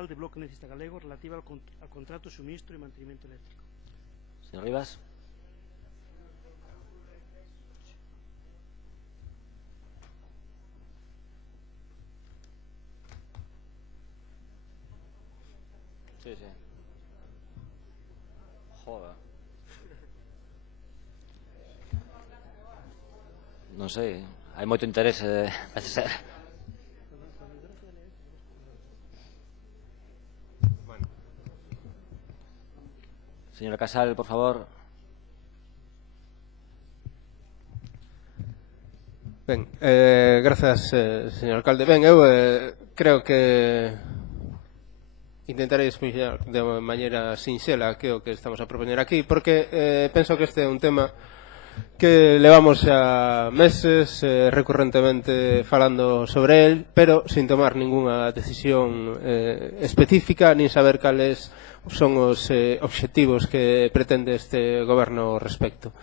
Legal de Bloque Nacista Galego relativa al contrato de suministro y mantenimiento eléctrico. Señor Rivas. Sí, sí. Joder. Non sei, hai moito interese, parece ser. Señora Casal, por favor. Ben, grazas, señor alcalde. Ben, eu creo que intentarei explicar de maneira sinxela que é o que estamos a propoñer aquí, porque penso que este é un tema que levamos a meses recurrentemente falando sobre el, pero sin tomar ninguna decisión específica, nin saber cales son os obxectivos que pretende este goberno ao respecto.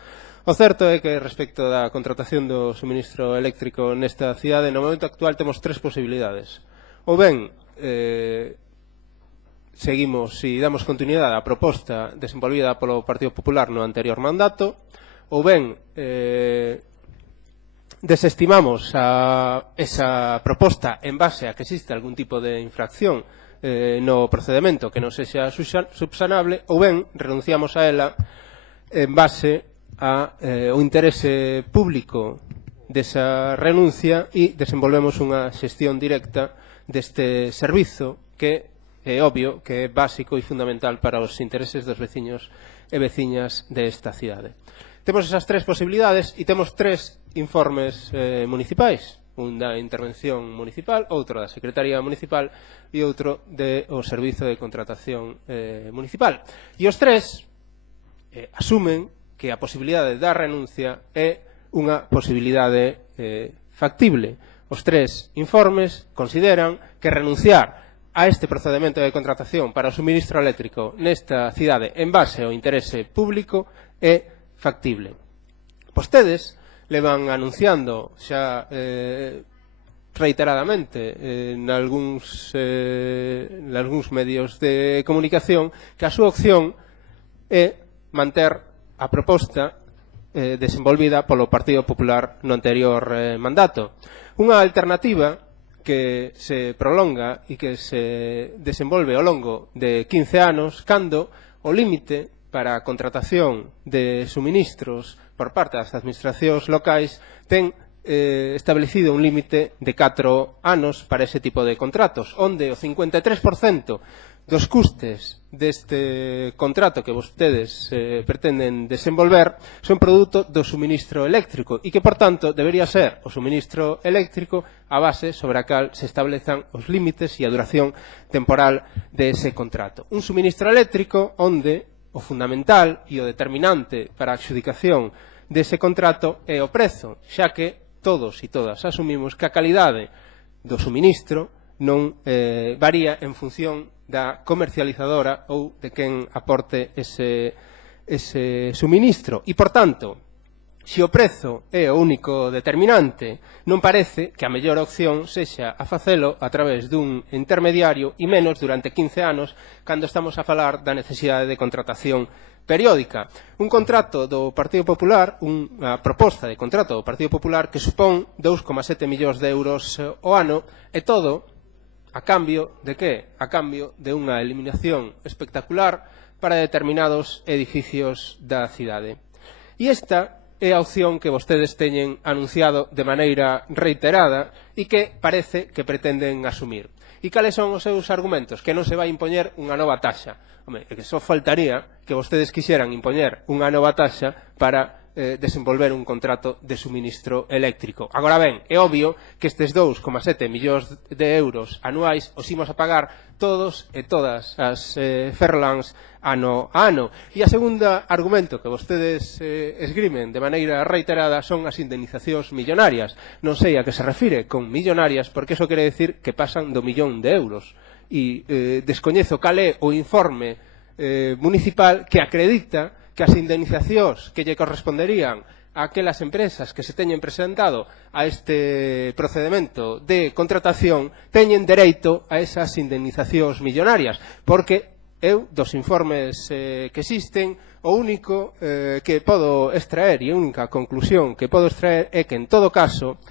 O certo é que respecto da contratación do suministro eléctrico nesta cidade, no momento actual temos tres posibilidades. Ou ben, seguimos e damos continuidade á proposta desenvolvida polo Partido Popular no anterior mandato, ou ben desestimamos esa proposta en base a que existe algún tipo de infracción no procedimento que non sexa subsanable, ou ben renunciamos a ela en base ao interese público desa renuncia e desenvolvemos unha xestión directa deste servizo que é obvio que é básico e fundamental para os intereses dos veciños e veciñas desta cidade. Temos esas tres posibilidades e temos tres informes municipais, un da intervención municipal, outro da Secretaría Municipal e outro do Servizo de Contratación Municipal. E os tres asumen que a posibilidade da renuncia é unha posibilidade factible. Os tres informes consideran que renunciar a este procedimento de contratación para o suministro eléctrico nesta cidade en base ao interese público é factible. Vostedes levan anunciando xa reiteradamente en algúns medios de comunicación que a súa opción é manter a proposta desenvolvida polo Partido Popular no anterior mandato. Unha alternativa que se prolonga e que se desenvolve ao longo de 15 anos cando o límite para a contratación de suministros por parte das administracións locais ten establecido un límite de 4 anos para ese tipo de contratos, onde o 53% dos custes deste contrato que vostedes pretenden desenvolver son produto do suministro eléctrico e que, por tanto, debería ser o suministro eléctrico a base sobre a cal se establezan os límites e a duración temporal dese contrato. Un suministro eléctrico onde o fundamental e o determinante para a adxudicación dese contrato é o prezo, xa que todos e todas asumimos que a calidade do suministro non varía en función da comercializadora ou de quen aporte ese suministro. E, por tanto, se o prezo é o único determinante, non parece que a mellor opción sexa a facelo a través dun intermediario e menos durante 15 anos cando estamos a falar da necesidade de contratación periódica. Un contrato do Partido Popular, unha proposta de contrato do Partido Popular que supón 2,7 millóns de euros ao ano e todo a cambio de que? A cambio de unha eliminación espectacular para determinados edificios da cidade. E esta é a opción que vostedes teñen anunciado de maneira reiterada e que parece que pretenden asumir. E cales son os seus argumentos? Que non se vai impoñer unha nova taxa. Home, que só faltaría que vostedes quixeran impoñer unha nova taxa para desenvolver un contrato de suministro eléctrico. Agora ben, é obvio que estes 2,7 millóns de euros anuais os imos a pagar todos e todas as ferlands ano a ano. E a segunda argumento que vostedes esgrimen de maneira reiterada son as indemnizacións millonarias. Non sei a que se refire con millonarias, porque iso quere decir que pasan do millón de euros. E descoñezo cal é o informe municipal que acredita que as indemnizacións que lle corresponderían a aquelas empresas que se teñen presentado a este procedimento de contratación teñen dereito a esas indemnizacións millonarias, porque eu, dos informes que existen, o único que podo extraer e a única conclusión que podo extraer é que, en todo caso,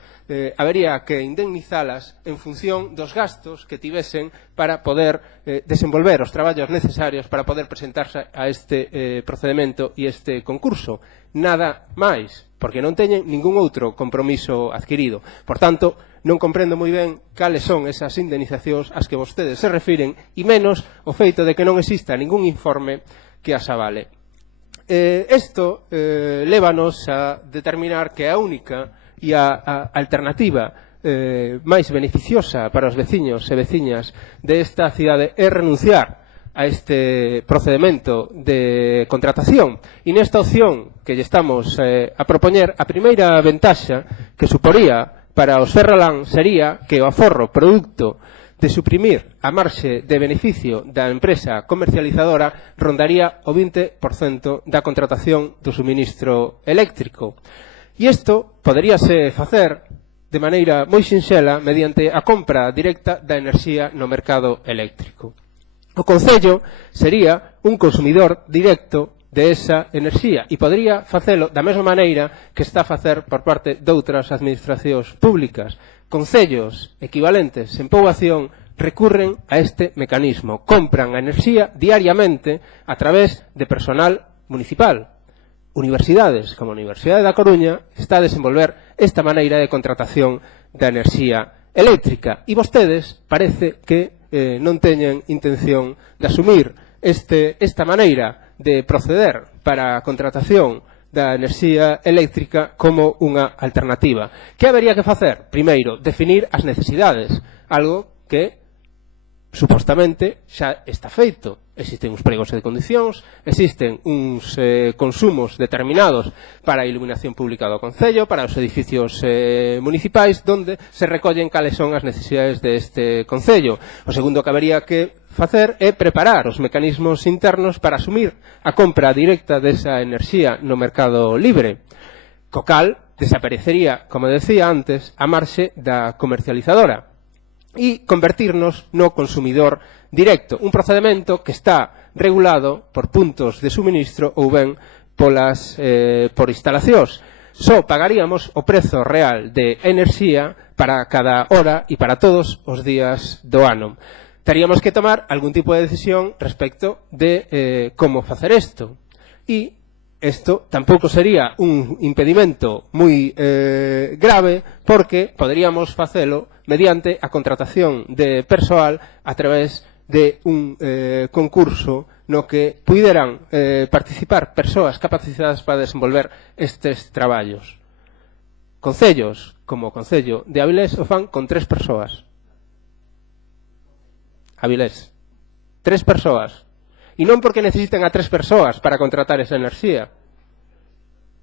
habería que indemnizalas en función dos gastos que tivesen para poder desenvolver os traballos necesarios para poder presentarse a este procedimento e este concurso. Nada máis, porque non teñen ningún outro compromiso adquirido. Por tanto, non comprendo moi ben cales son esas indemnizacións ás que vostedes se refiren, e menos o feito de que non exista ningún informe que as avale. Isto lévanos a determinar que a única e a alternativa máis beneficiosa para os veciños e veciñas desta cidade é renunciar a este procedimento de contratación. E nesta opción que lle estamos a propoñer, a primeira ventaxa que suporía para os ferrolán sería que o aforro producto de suprimir a marxe de beneficio da empresa comercializadora rondaría o 20% da contratación do suministro eléctrico. E isto poderíase facer de maneira moi sinxela mediante a compra directa da enerxía no mercado eléctrico. O Concello sería un consumidor directo de esa enerxía e podería facelo da mesma maneira que está a facer por parte doutras administracións públicas. Concellos equivalentes en poboación recurren a este mecanismo, compran a enerxía diariamente a través de personal municipal. Universidades, como a Universidade da Coruña, está a desenvolver esta maneira de contratación da enerxía eléctrica. E vostedes parece que non teñen intención de asumir esta maneira de proceder para a contratación da enerxía eléctrica como unha alternativa. Que habería que facer? Primeiro, definir as necesidades, algo que supostamente xa está feito. Existen uns pregos de condicións, existen uns consumos determinados para a iluminación pública do Concello, para os edificios municipais, donde se recollen cales son as necesidades deste Concello. O segundo que habería que facer é preparar os mecanismos internos para asumir a compra directa desa enerxía no mercado libre, co cal desaparecería, como decía antes, a marxe da comercializadora e convertirnos no consumidor directo, un procedimento que está regulado por puntos de suministro ou ben por instalacións. Só pagaríamos o prezo real de enerxía para cada hora e para todos os días do ano. Teríamos que tomar algún tipo de decisión respecto de como facer isto. E isto tampouco sería un impedimento moi grave, porque poderíamos facelo mediante a contratación de persoal a través de un concurso no que puideran participar persoas capacitadas para desenvolver estes traballos. Concellos, como o Concello de Avilés, o fan con 3 persoas. Avilés. 3 persoas. E non porque necesiten a 3 persoas para contratar esa enerxía,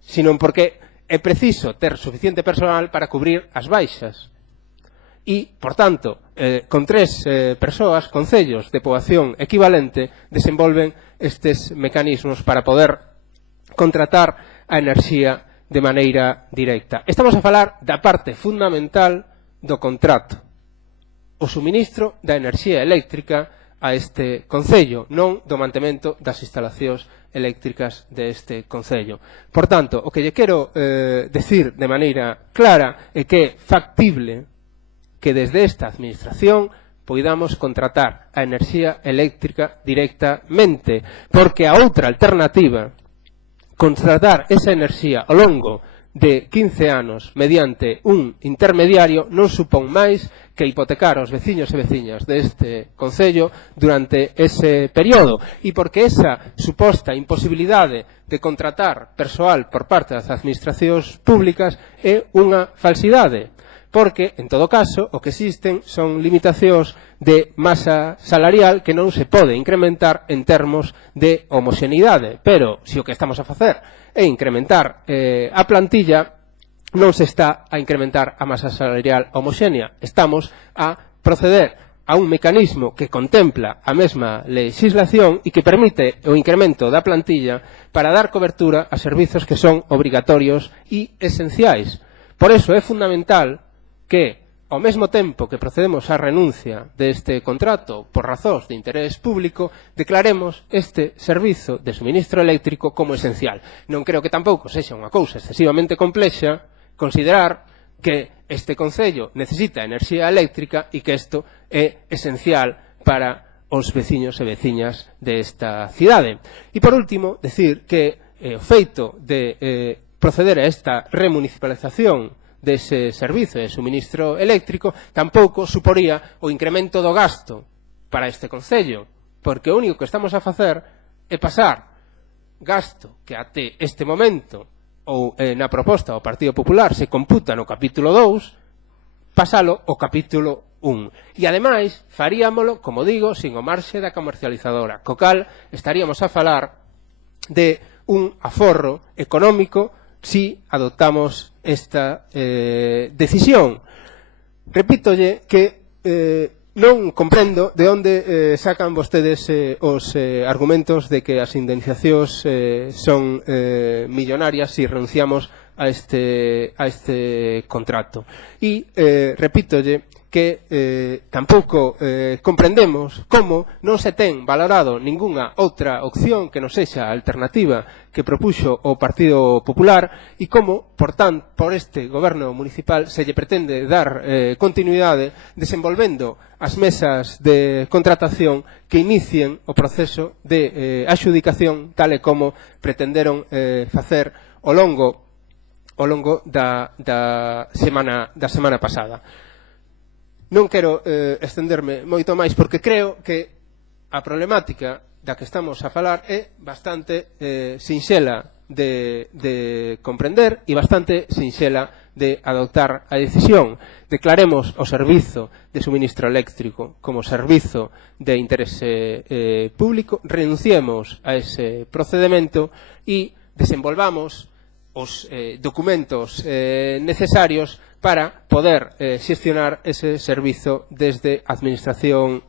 sino porque é preciso ter suficiente personal para cubrir as baixas. E, por tanto, con 3 persoas, concellos de poboación equivalente, desenvolven estes mecanismos para poder contratar a enerxía de maneira directa. Estamos a falar da parte fundamental do contrato, o suministro da enerxía eléctrica a este Concello, non do mantemento das instalacións eléctricas deste Concello. Por tanto, o que lle quero decir de maneira clara é que é factible que desde esta administración poidamos contratar a enerxía eléctrica directamente, porque a outra alternativa, contratar esa enerxía ao longo de 15 anos mediante un intermediario, non supón máis que hipotecar aos veciños e veciñas deste Concello durante ese período, e porque esa suposta imposibilidade de contratar persoal por parte das administracións públicas é unha falsidade, porque, en todo caso, o que existen son limitacións de masa salarial que non se pode incrementar en termos de homoxeneidade, pero se o que estamos a facer é incrementar a plantilla, non se está a incrementar a masa salarial homoxénea. Estamos a proceder a un mecanismo que contempla a mesma legislación e que permite o incremento da plantilla para dar cobertura a servizos que son obrigatorios e esenciais. Por eso é fundamental que, ao mesmo tempo que procedemos á renuncia deste contrato por razóns de interés público, declaremos este servizo de suministro eléctrico como esencial. Non creo que tampouco sexa unha cousa excesivamente complexa considerar que este concello necesita enerxía eléctrica e que isto é esencial para os veciños e veciñas desta cidade. E, por último, decir que o feito de proceder a esta remunicipalización dese servizo de suministro eléctrico tampouco suporía o incremento do gasto para este concello, porque o único que estamos a facer é pasar gasto que até este momento ou na proposta do Partido Popular se computa no capítulo 2, pasalo ao capítulo 1. E, ademais, faríamolo, como digo, sin o marxe da comercializadora, co cal estaríamos a falar de un aforro económico si adoptamos esta decisión. Repítolle que non comprendo de onde sacan vostedes os argumentos de que as indemnizacións son millonarias se renunciamos a este contrato. E repítolle que tampouco comprendemos como non se ten valorado ningunha outra opción que non sexa a alternativa que propuxo o Partido Popular e como, por este goberno municipal se lle pretende dar continuidade desenvolvendo as mesas de contratación que inicien o proceso de adxudicación tal e como pretenderon facer ao longo da semana pasada. Non quero estenderme moito máis porque creo que a problemática da que estamos a falar é bastante sinxela de comprender e bastante sinxela de adoptar a decisión. Declaremos o servizo de suministro eléctrico como servizo de interese público, renunciemos a ese procedemento e desenvolvamos os documentos necesarios para poder xestionar ese servizo desde a administración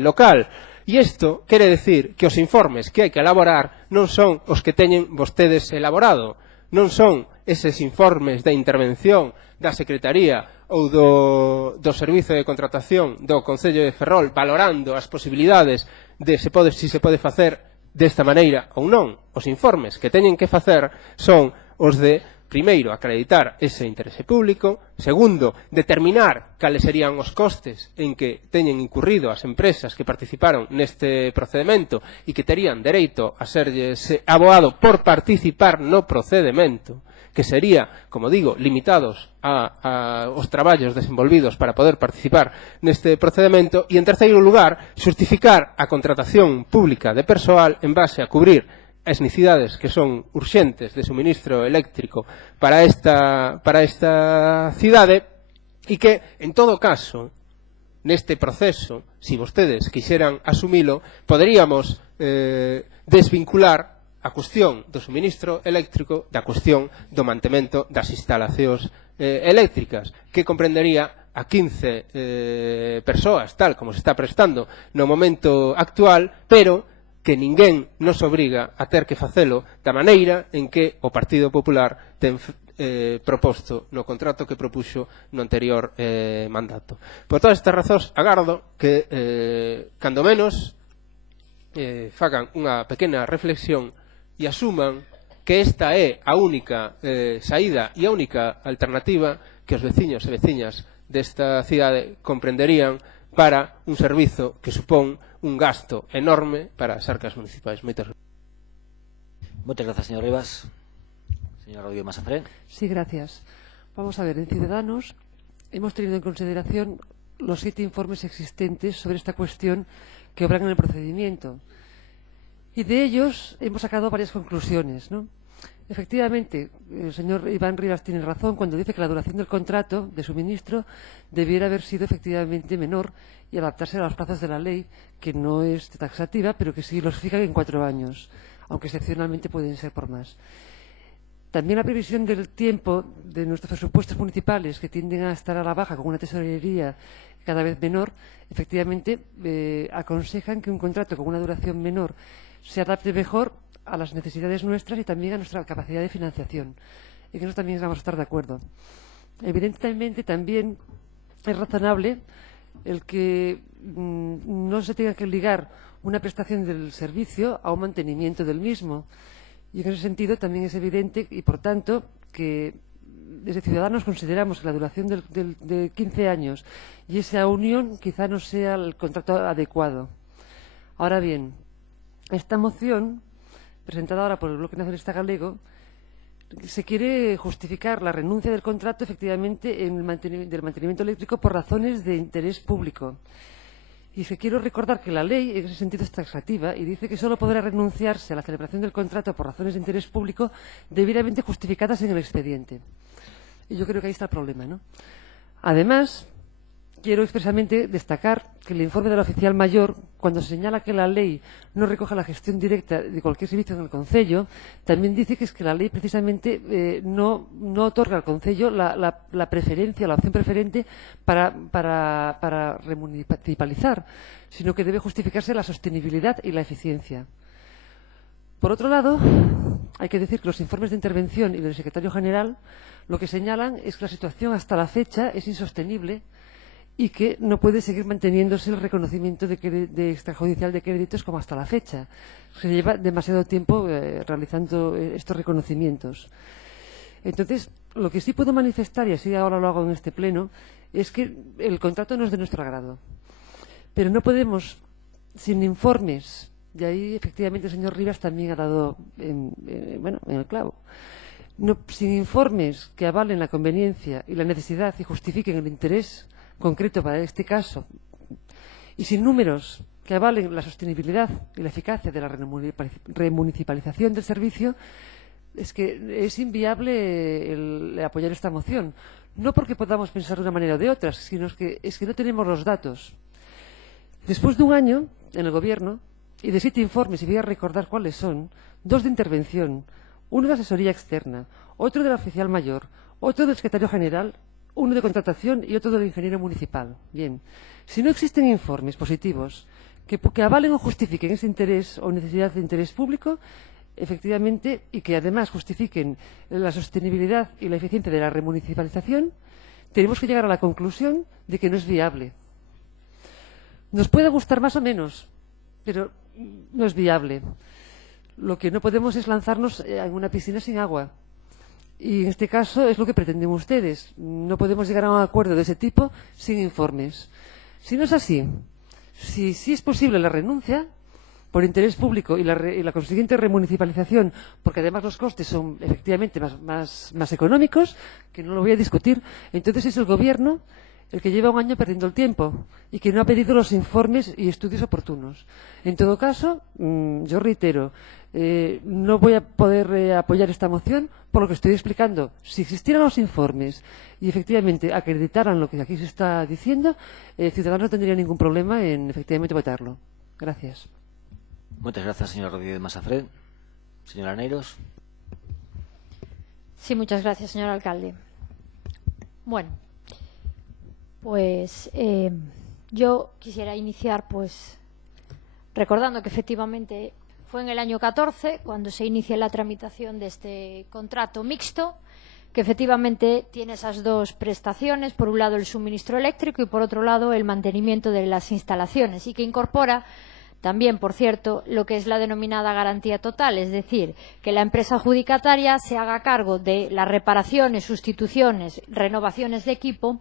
local. E isto quere decir que os informes que hai que elaborar non son os que teñen vostedes elaborado, non son eses informes de intervención da Secretaría ou do Servizo de Contratación do Concello de Ferrol valorando as posibilidades de se pode facer desta maneira ou non. Os informes que teñen que facer son os de, primeiro, acreditar ese interese público, segundo, determinar cales serían os costes en que teñen incurrido as empresas que participaron neste procedimento e que terían dereito a serlles aboado por participar no procedimento, que sería, como digo, limitados aos traballos desenvolvidos para poder participar neste procedimento e, en terceiro lugar, xustificar a contratación pública de persoal en base a cubrir as necesidades que son urxentes de suministro eléctrico para esta cidade e que, en todo caso, neste proceso, se vostedes quixeran asumilo, poderíamos desvincular a cuestión do suministro eléctrico da cuestión do mantemento das instalacións eléctricas, que comprendería a 15 persoas, tal como se está prestando no momento actual, pero que ninguén nos obriga a ter que facelo da maneira en que o Partido Popular ten proposto no contrato que propuxo no anterior mandato. Por todas estas razóns, agardo que, cando menos, fagan unha pequena reflexión e asuman que esta é a única saída e a única alternativa que os veciños e veciñas desta cidade comprenderían para un servizo que supón un gasto enorme para as arcas municipais. Moitas gracias, señor Rivas. Señor Rodríguez Masafré. Sí, gracias. Vamos a ver, en Ciudadanos hemos tenido en consideración los 7 informes existentes sobre esta cuestión que obran en el procedimiento. Y de ellos hemos sacado varias conclusiones, ¿no? Efectivamente, el señor Iván Rivas tiene razón cuando dice que la duración del contrato de suministro debiera haber sido efectivamente menor y adaptarse a los plazos de la ley, que no es taxativa, pero que sí los fija en 4 años, aunque excepcionalmente pueden ser por más. también la previsión del tiempo de nuestros presupuestos municipales, que tienden a estar a la baja con una tesorería cada vez menor, efectivamente aconsejan que un contrato con una duración menor se adapte mejor a las necesidades nuestras y también a nuestra capacidad de financiación. En eso también vamos a estar de acuerdo. Evidentemente, también es razonable el que no se tenga que ligar una prestación del servicio a un mantenimiento del mismo. Y en ese sentido también es evidente y, por tanto, que desde Ciudadanos consideramos que la duración de 15 años y esa unión quizá no sea el contrato adecuado. Ahora bien, esta moción, presentada ahora por el Bloque Nacionalista Galego, se quiere justificar la renuncia del contrato efectivamente del mantenimiento eléctrico por razones de interés público. Y es que quiero recordar que la ley, en ese sentido, es taxativa y dice que solo podrá renunciarse a la celebración del contrato por razones de interés público debidamente justificadas en el expediente. Y yo creo que ahí está el problema, ¿no? Además, quiero expresamente destacar que el informe del oficial mayor, cuando señala que la ley no recoge la gestión directa de cualquier servicio en el concello, también dice que es que la ley precisamente no otorga al concello la preferencia, la opción preferente para remunicipalizar, sino que debe justificarse la sostenibilidad y la eficiencia. Por otro lado, hay que decir que los informes de intervención y del secretario general lo que señalan es que la situación hasta la fecha es insostenible y que no puede seguir manteniéndose el reconocimiento de extrajudicial de créditos como hasta la fecha. Se lleva demasiado tiempo realizando estos reconocimientos. Entonces, lo que sí puedo manifestar, y así ahora lo hago en este pleno, es que el contrato no es de nuestro agrado. Pero no podemos, sin informes, y ahí efectivamente el señor Rivas también ha dado en el clavo, sin informes que avalen la conveniencia y la necesidad y justifiquen el interés concreto para este caso, y sin números que avalen la sostenibilidad y la eficacia de la remunicipalización del servicio, es que es inviable el apoyar esta moción. No porque podamos pensar de una manera o de otra, sino que no tenemos los datos. Después de un año en el Gobierno y de 7 informes, y voy a recordar cuáles son, 2 de intervención, uno de asesoría externa, otro del oficial mayor, otro del secretario general, uno de contratación y otro del ingeniero municipal. Bien, si no existen informes positivos que avalen o justifiquen ese interés o necesidad de interés público, efectivamente, y que además justifiquen la sostenibilidad y la eficiencia de la remunicipalización, tenemos que llegar a la conclusión de que no es viable. Nos puede gustar más o menos, pero no es viable. Lo que no podemos es lanzarnos en una piscina sin agua. Y en este caso es lo que pretenden ustedes. No podemos llegar a un acuerdo de ese tipo sin informes. Si no es así, si es posible la renuncia por interés público y la consiguiente remunicipalización, porque además los costes son efectivamente más económicos, que no lo voy a discutir, entonces es el Gobierno el que lleva un año perdiendo el tiempo y que no ha pedido los informes y estudios oportunos. En todo caso, yo reitero, no voy a poder apoyar esta moción por lo que estoy explicando. Si existieran los informes y efectivamente acreditaran lo que aquí se está diciendo, Ciudadanos no tendría ningún problema en efectivamente votarlo. Gracias. Muchas gracias, señor Rodríguez Masafred. Señora Neiros. Sí, muchas gracias, señor alcalde. Bueno, pues yo quisiera iniciar recordando que efectivamente fue en el año 14 cuando se inicia la tramitación de este contrato mixto, que efectivamente tiene esas 2 prestaciones, por un lado el suministro eléctrico y por otro lado el mantenimiento de las instalaciones, y que incorpora también, por cierto, lo que es la denominada garantía total, es decir, que la empresa adjudicataria se haga cargo de las reparaciones, sustituciones, renovaciones de equipo,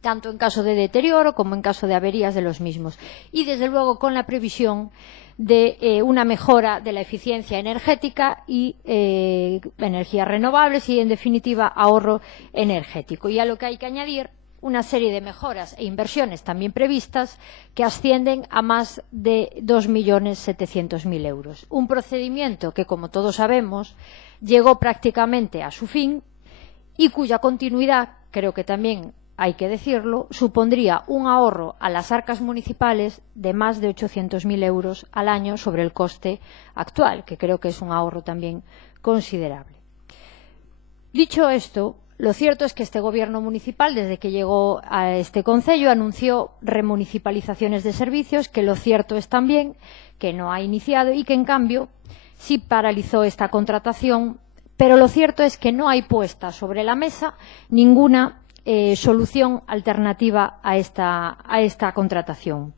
tanto en caso de deterioro como en caso de averías de los mismos. Y, desde luego, con la previsión de una mejora de la eficiencia energética y energías renovables y, en definitiva, ahorro energético. Y a lo que hay que añadir una serie de mejoras e inversiones también previstas que ascienden a más de 2.700.000 euros. Un procedimiento que, como todos sabemos, llegó prácticamente a su fin y cuya continuidad, creo que también hay que decirlo, supondría un ahorro a las arcas municipales de más de 800.000 euros al año sobre el coste actual, que creo que es un ahorro también considerable. Dicho esto, lo cierto es que este gobierno municipal, desde que llegó a este concello, anunció remunicipalizaciones de servicios, que lo cierto es también que no ha iniciado y que, en cambio, sí paralizó esta contratación, pero lo cierto es que no hay puesta sobre la mesa ninguna solución alternativa a esta contratación.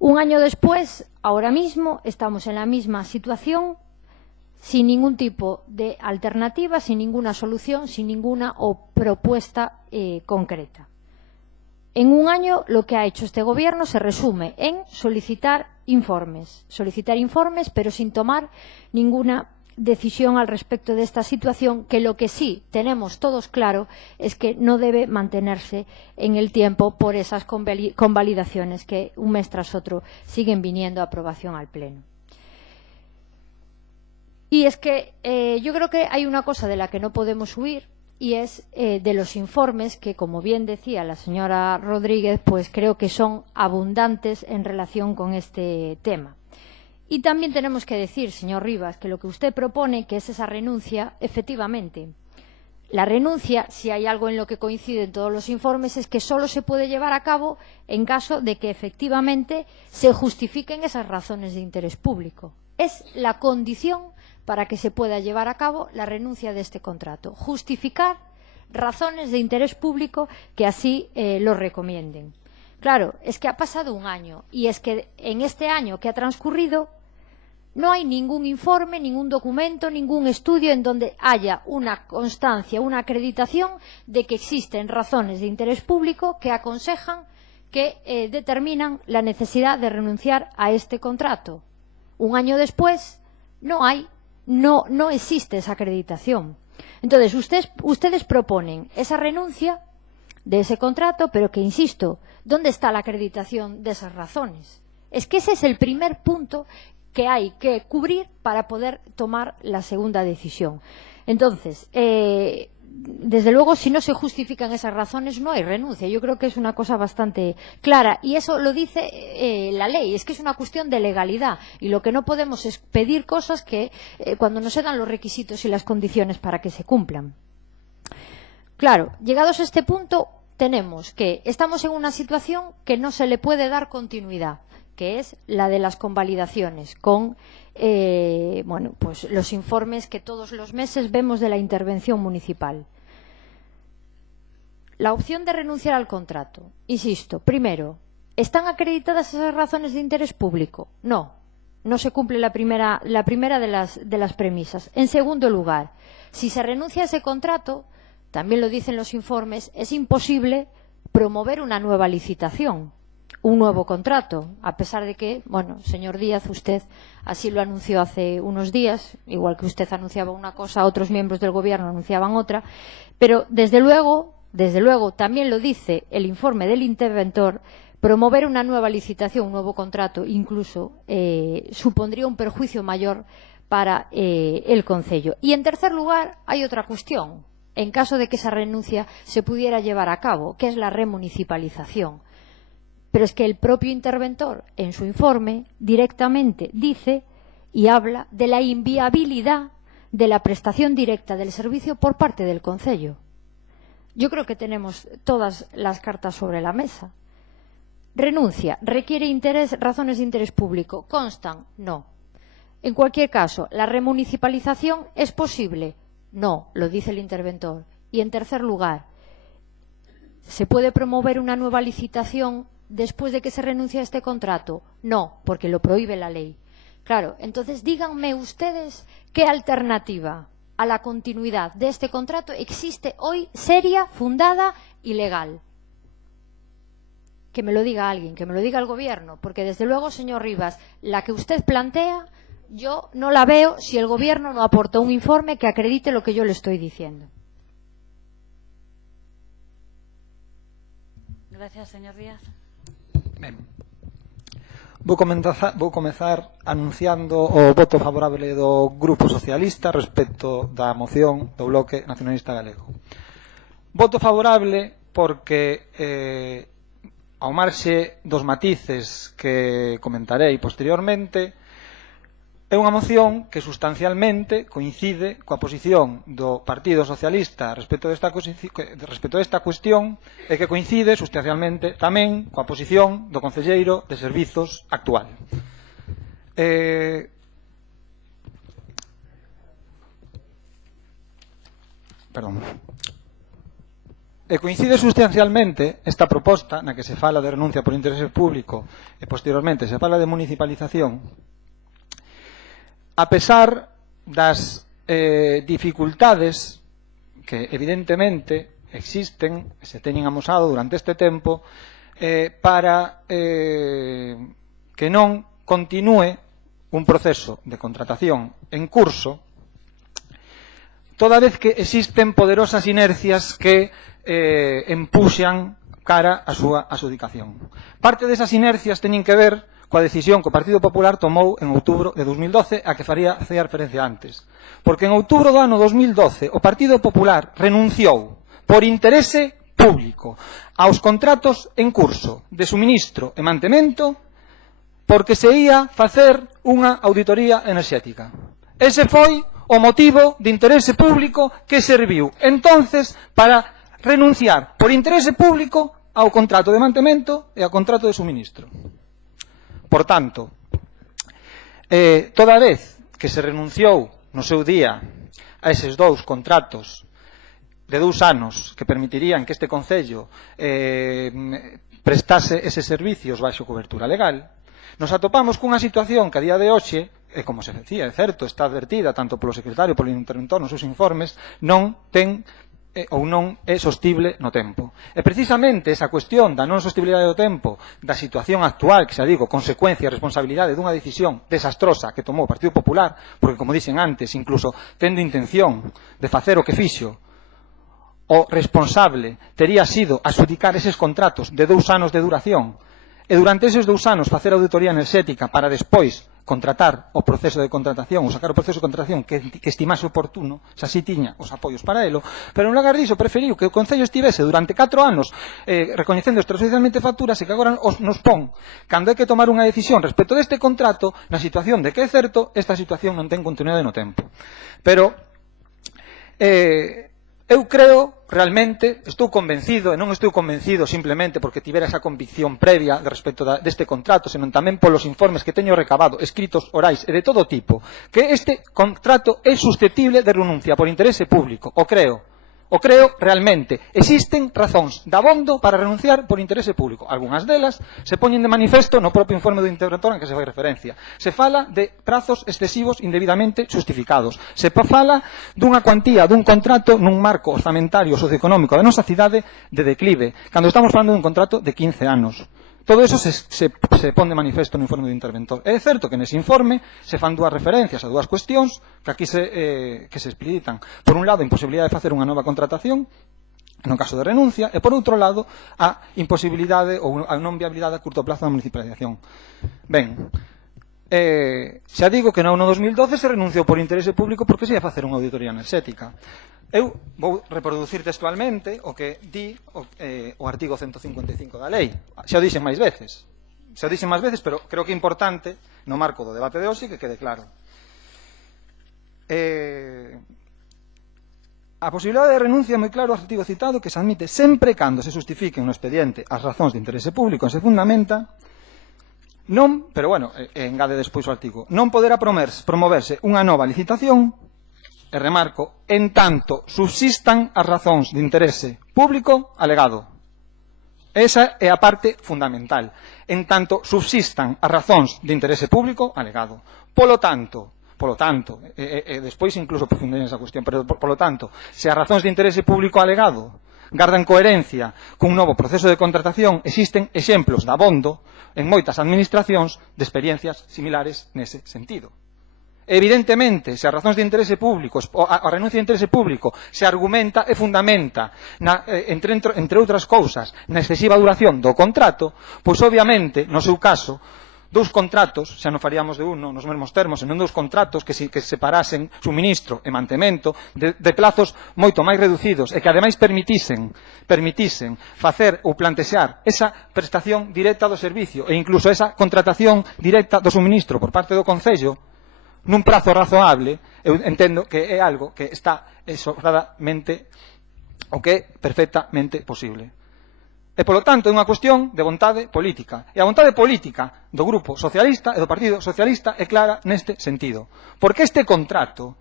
Un año después, ahora mismo, estamos en la misma situación, sin ningún tipo de alternativa, sin ninguna solución, sin ninguna propuesta concreta. En un año lo que ha hecho este gobierno se resume en solicitar informes, pero sin tomar ninguna decisión al respecto de esta situación, que lo que sí tenemos todos claro es que no debe mantenerse en el tiempo por esas convalidaciones que un mes tras otro siguen viniendo a aprobación al Pleno. Y es que yo creo que hay una cosa de la que no podemos huir, y es de los informes que, como bien decía la señora Rodríguez, pues creo que son abundantes en relación con este tema. Y también tenemos que decir, señor Rivas, que lo que usted propone, que es esa renuncia, efectivamente, la renuncia, si hay algo en lo que coinciden todos los informes, es que solo se puede llevar a cabo en caso de que efectivamente se justifiquen esas razones de interés público. Es la condición para que se pueda llevar a cabo la renuncia de este contrato. Justificar razones de interés público que así lo recomienden. Claro, es que ha pasado un año y es que en este año que ha transcurrido no hay ningún informe, ningún documento, ningún estudio en donde haya una constancia, una acreditación de que existen razones de interés público que aconsejan, que determinan la necesidad de renunciar a este contrato. Un año después no existe esa acreditación. Entonces, ustedes proponen esa renuncia de ese contrato, pero que, insisto, ¿dónde está la acreditación de esas razones? Es que ese es el primer punto que hay que cubrir para poder tomar la segunda decisión. Entonces, desde luego, si no se justifican esas razones, no hay renuncia. Yo creo que es una cosa bastante clara. Y eso lo dice la ley. Es que es una cuestión de legalidad. Y lo que no podemos es pedir cosas que cuando no se dan los requisitos y las condiciones para que se cumplan. Claro, llegados a este punto, tenemos que estamos en una situación que no se le puede dar continuidad, que es la de las convalidaciones con pues los informes que todos los meses vemos de la intervención municipal. La opción de renunciar al contrato, insisto, primero, ¿están acreditadas esas razones de interés público? No se cumple la primera de las premisas. En segundo lugar, si se renuncia a ese contrato, también lo dicen los informes, es imposible promover una nueva licitación, un nuevo contrato, a pesar de que, bueno, señor Díaz, usted así lo anunció hace unos días, igual que usted anunciaba una cosa, otros miembros del gobierno anunciaban otra, pero desde luego, también lo dice el informe del interventor, promover una nueva licitación, un nuevo contrato, incluso supondría un perjuicio mayor para el concello. Y en tercer lugar, hay otra cuestión, en caso de que esa renuncia se pudiera llevar a cabo, que es la remunicipalización. Pero es que el propio interventor, en su informe, directamente dice y habla de la inviabilidad de la prestación directa del servicio por parte del concello. Yo creo que tenemos todas las cartas sobre la mesa. Renuncia, requiere razones de interés público, ¿constan? No. En cualquier caso, ¿la remunicipalización es posible? No, lo dice el interventor. Y en tercer lugar, ¿se puede promover una nueva licitación después de que se renuncie a este contrato? No, porque lo prohíbe la ley. Claro, entonces díganme ustedes qué alternativa a la continuidad de este contrato existe hoy seria, fundada y legal. Que me lo diga alguien, que me lo diga el gobierno, porque desde luego, señor Rivas, la que usted plantea, yo no la veo si el gobierno no aporta un informe que acredite lo que yo le estoy diciendo. Gracias, señor Díaz. Ben, vou comezar anunciando o voto favorable do Grupo Socialista respecto da moción do Bloque Nacionalista Galego. Voto favorable porque, ao marxe dos matices que comentarei posteriormente, É unha moción que sustancialmente coincide coa posición do Partido Socialista respecto desta cuestión e que coincide sustancialmente tamén coa posición do Concelleiro de Servizos actual. E coincide sustancialmente esta proposta na que se fala de renuncia por interese público e posteriormente se fala de municipalización, a pesar das dificultades que evidentemente existen e se teñen amosado durante este tempo para que non continúe un proceso de contratación en curso, toda vez que existen poderosas inercias que empuxan cara á súa adxudicación. Parte desas inercias teñen que ver coa decisión que o Partido Popular tomou en outubro de 2012, a que facía referencia antes. Porque en outubro do ano 2012 o Partido Popular renunciou por interese público aos contratos en curso de suministro e mantemento porque se ia facer unha auditoría enerxética. Ese foi o motivo de interese público que serviu entonces para renunciar por interese público ao contrato de mantemento e ao contrato de suministro. Por tanto, toda vez que se renunciou no seu día a eses dous contratos de 2 anos que permitirían que este Concello prestase eses servicios baixo cobertura legal, nos atopamos cunha situación que a día de hoxe, e como se decía, é certo, está advertida tanto polo secretario polo interventor nos seus informes, non ten ou non é sostible no tempo. E precisamente esa cuestión da non sostibilidade do tempo, da situación actual, que xa digo, consecuencia e responsabilidade dunha decisión desastrosa que tomou o Partido Popular, porque, como dixen antes, incluso tendo intención de facer o que fixo, o responsable tería sido adxudicar eses contratos de 2 anos de duración, e durante eses 2 anos facer auditoría enerxética para despois contratar o proceso de contratación, ou sacar o proceso de contratación que estimase oportuno, xa si tiña os apoios para elo, pero en lugar diso preferiu que o Concello estivese durante 4 anos recoñecendo extrajudicialmente facturas e que agora nos pon, cando hai que tomar unha decisión respecto deste contrato, na situación de que é certo, esta situación non ten continuidade no tempo. Pero eu creo, realmente, estou convencido, e non estou convencido simplemente porque tivera esa convicción previa respecto deste contrato, senón tamén polos informes que teño recabado, escritos, orais e de todo tipo, que este contrato é susceptible de renuncia por interese público. O creo realmente. Existen razóns dabondo para renunciar por interese público. Algúnas delas se poñen de manifesto no propio informe do interventor en que se fai referencia. Se fala de prazos excesivos indebidamente justificados. Se fala dunha cuantía dun contrato nun marco orzamentario socioeconómico da nosa cidade de declive, cando estamos falando dun contrato de 15 anos. Todo eso se pon de manifesto no informe do interventor. É certo que nese informe se fan 2 referencias a 2 cuestións que aquí se explicitan. Por un lado, a imposibilidade de facer unha nova contratación no caso de renuncia, e por outro lado, a imposibilidade ou a non viabilidade a curto plazo da municipalización. Ben, xa digo que no ano 2012 se renunciou por interese público porque se ia facer unha auditoría enerxética. Eu vou reproducir textualmente o que di o artigo 155 da lei. Xa o dixen máis veces, pero creo que é importante, no marco do debate de hoxe, que quede claro. A posibilidade de renuncia é moi claro o artigo citado que se admite sempre cando se justifiquen no expediente as razóns de interese público e se fundamenta non, pero bueno, engade despois o artigo, non poderá promoverse unha nova licitación, e remarco, en tanto subsistan as razóns de interese público alegado. Esa é a parte fundamental. En tanto subsistan as razóns de interese público alegado. Polo tanto, despois incluso profundizar esa cuestión, pero polo tanto, se as razóns de interese público alegado gardan coherencia cun novo proceso de contratación, existen exemplos dabondo en moitas administracións de experiencias similares nese sentido. Evidentemente, se as razóns de interese público, a renuncia de interese público se argumenta e fundamenta entre outras cousas na excesiva duración do contrato, pois obviamente, no seu caso, 2 contratos, xa non faríamos de uno nos mesmos termos, senón 2 contratos que separasen suministro e mantemento de plazos moito máis reducidos e que ademais permitisen facer ou plantexar esa prestación directa do servicio e incluso esa contratación directa do suministro por parte do Concello, nun prazo razoable, eu entendo que é algo que está sobradamente o que é perfectamente posible. E, polo tanto, é unha cuestión de vontade política. E a vontade política do Grupo Socialista e do Partido Socialista é clara neste sentido. Porque este contrato,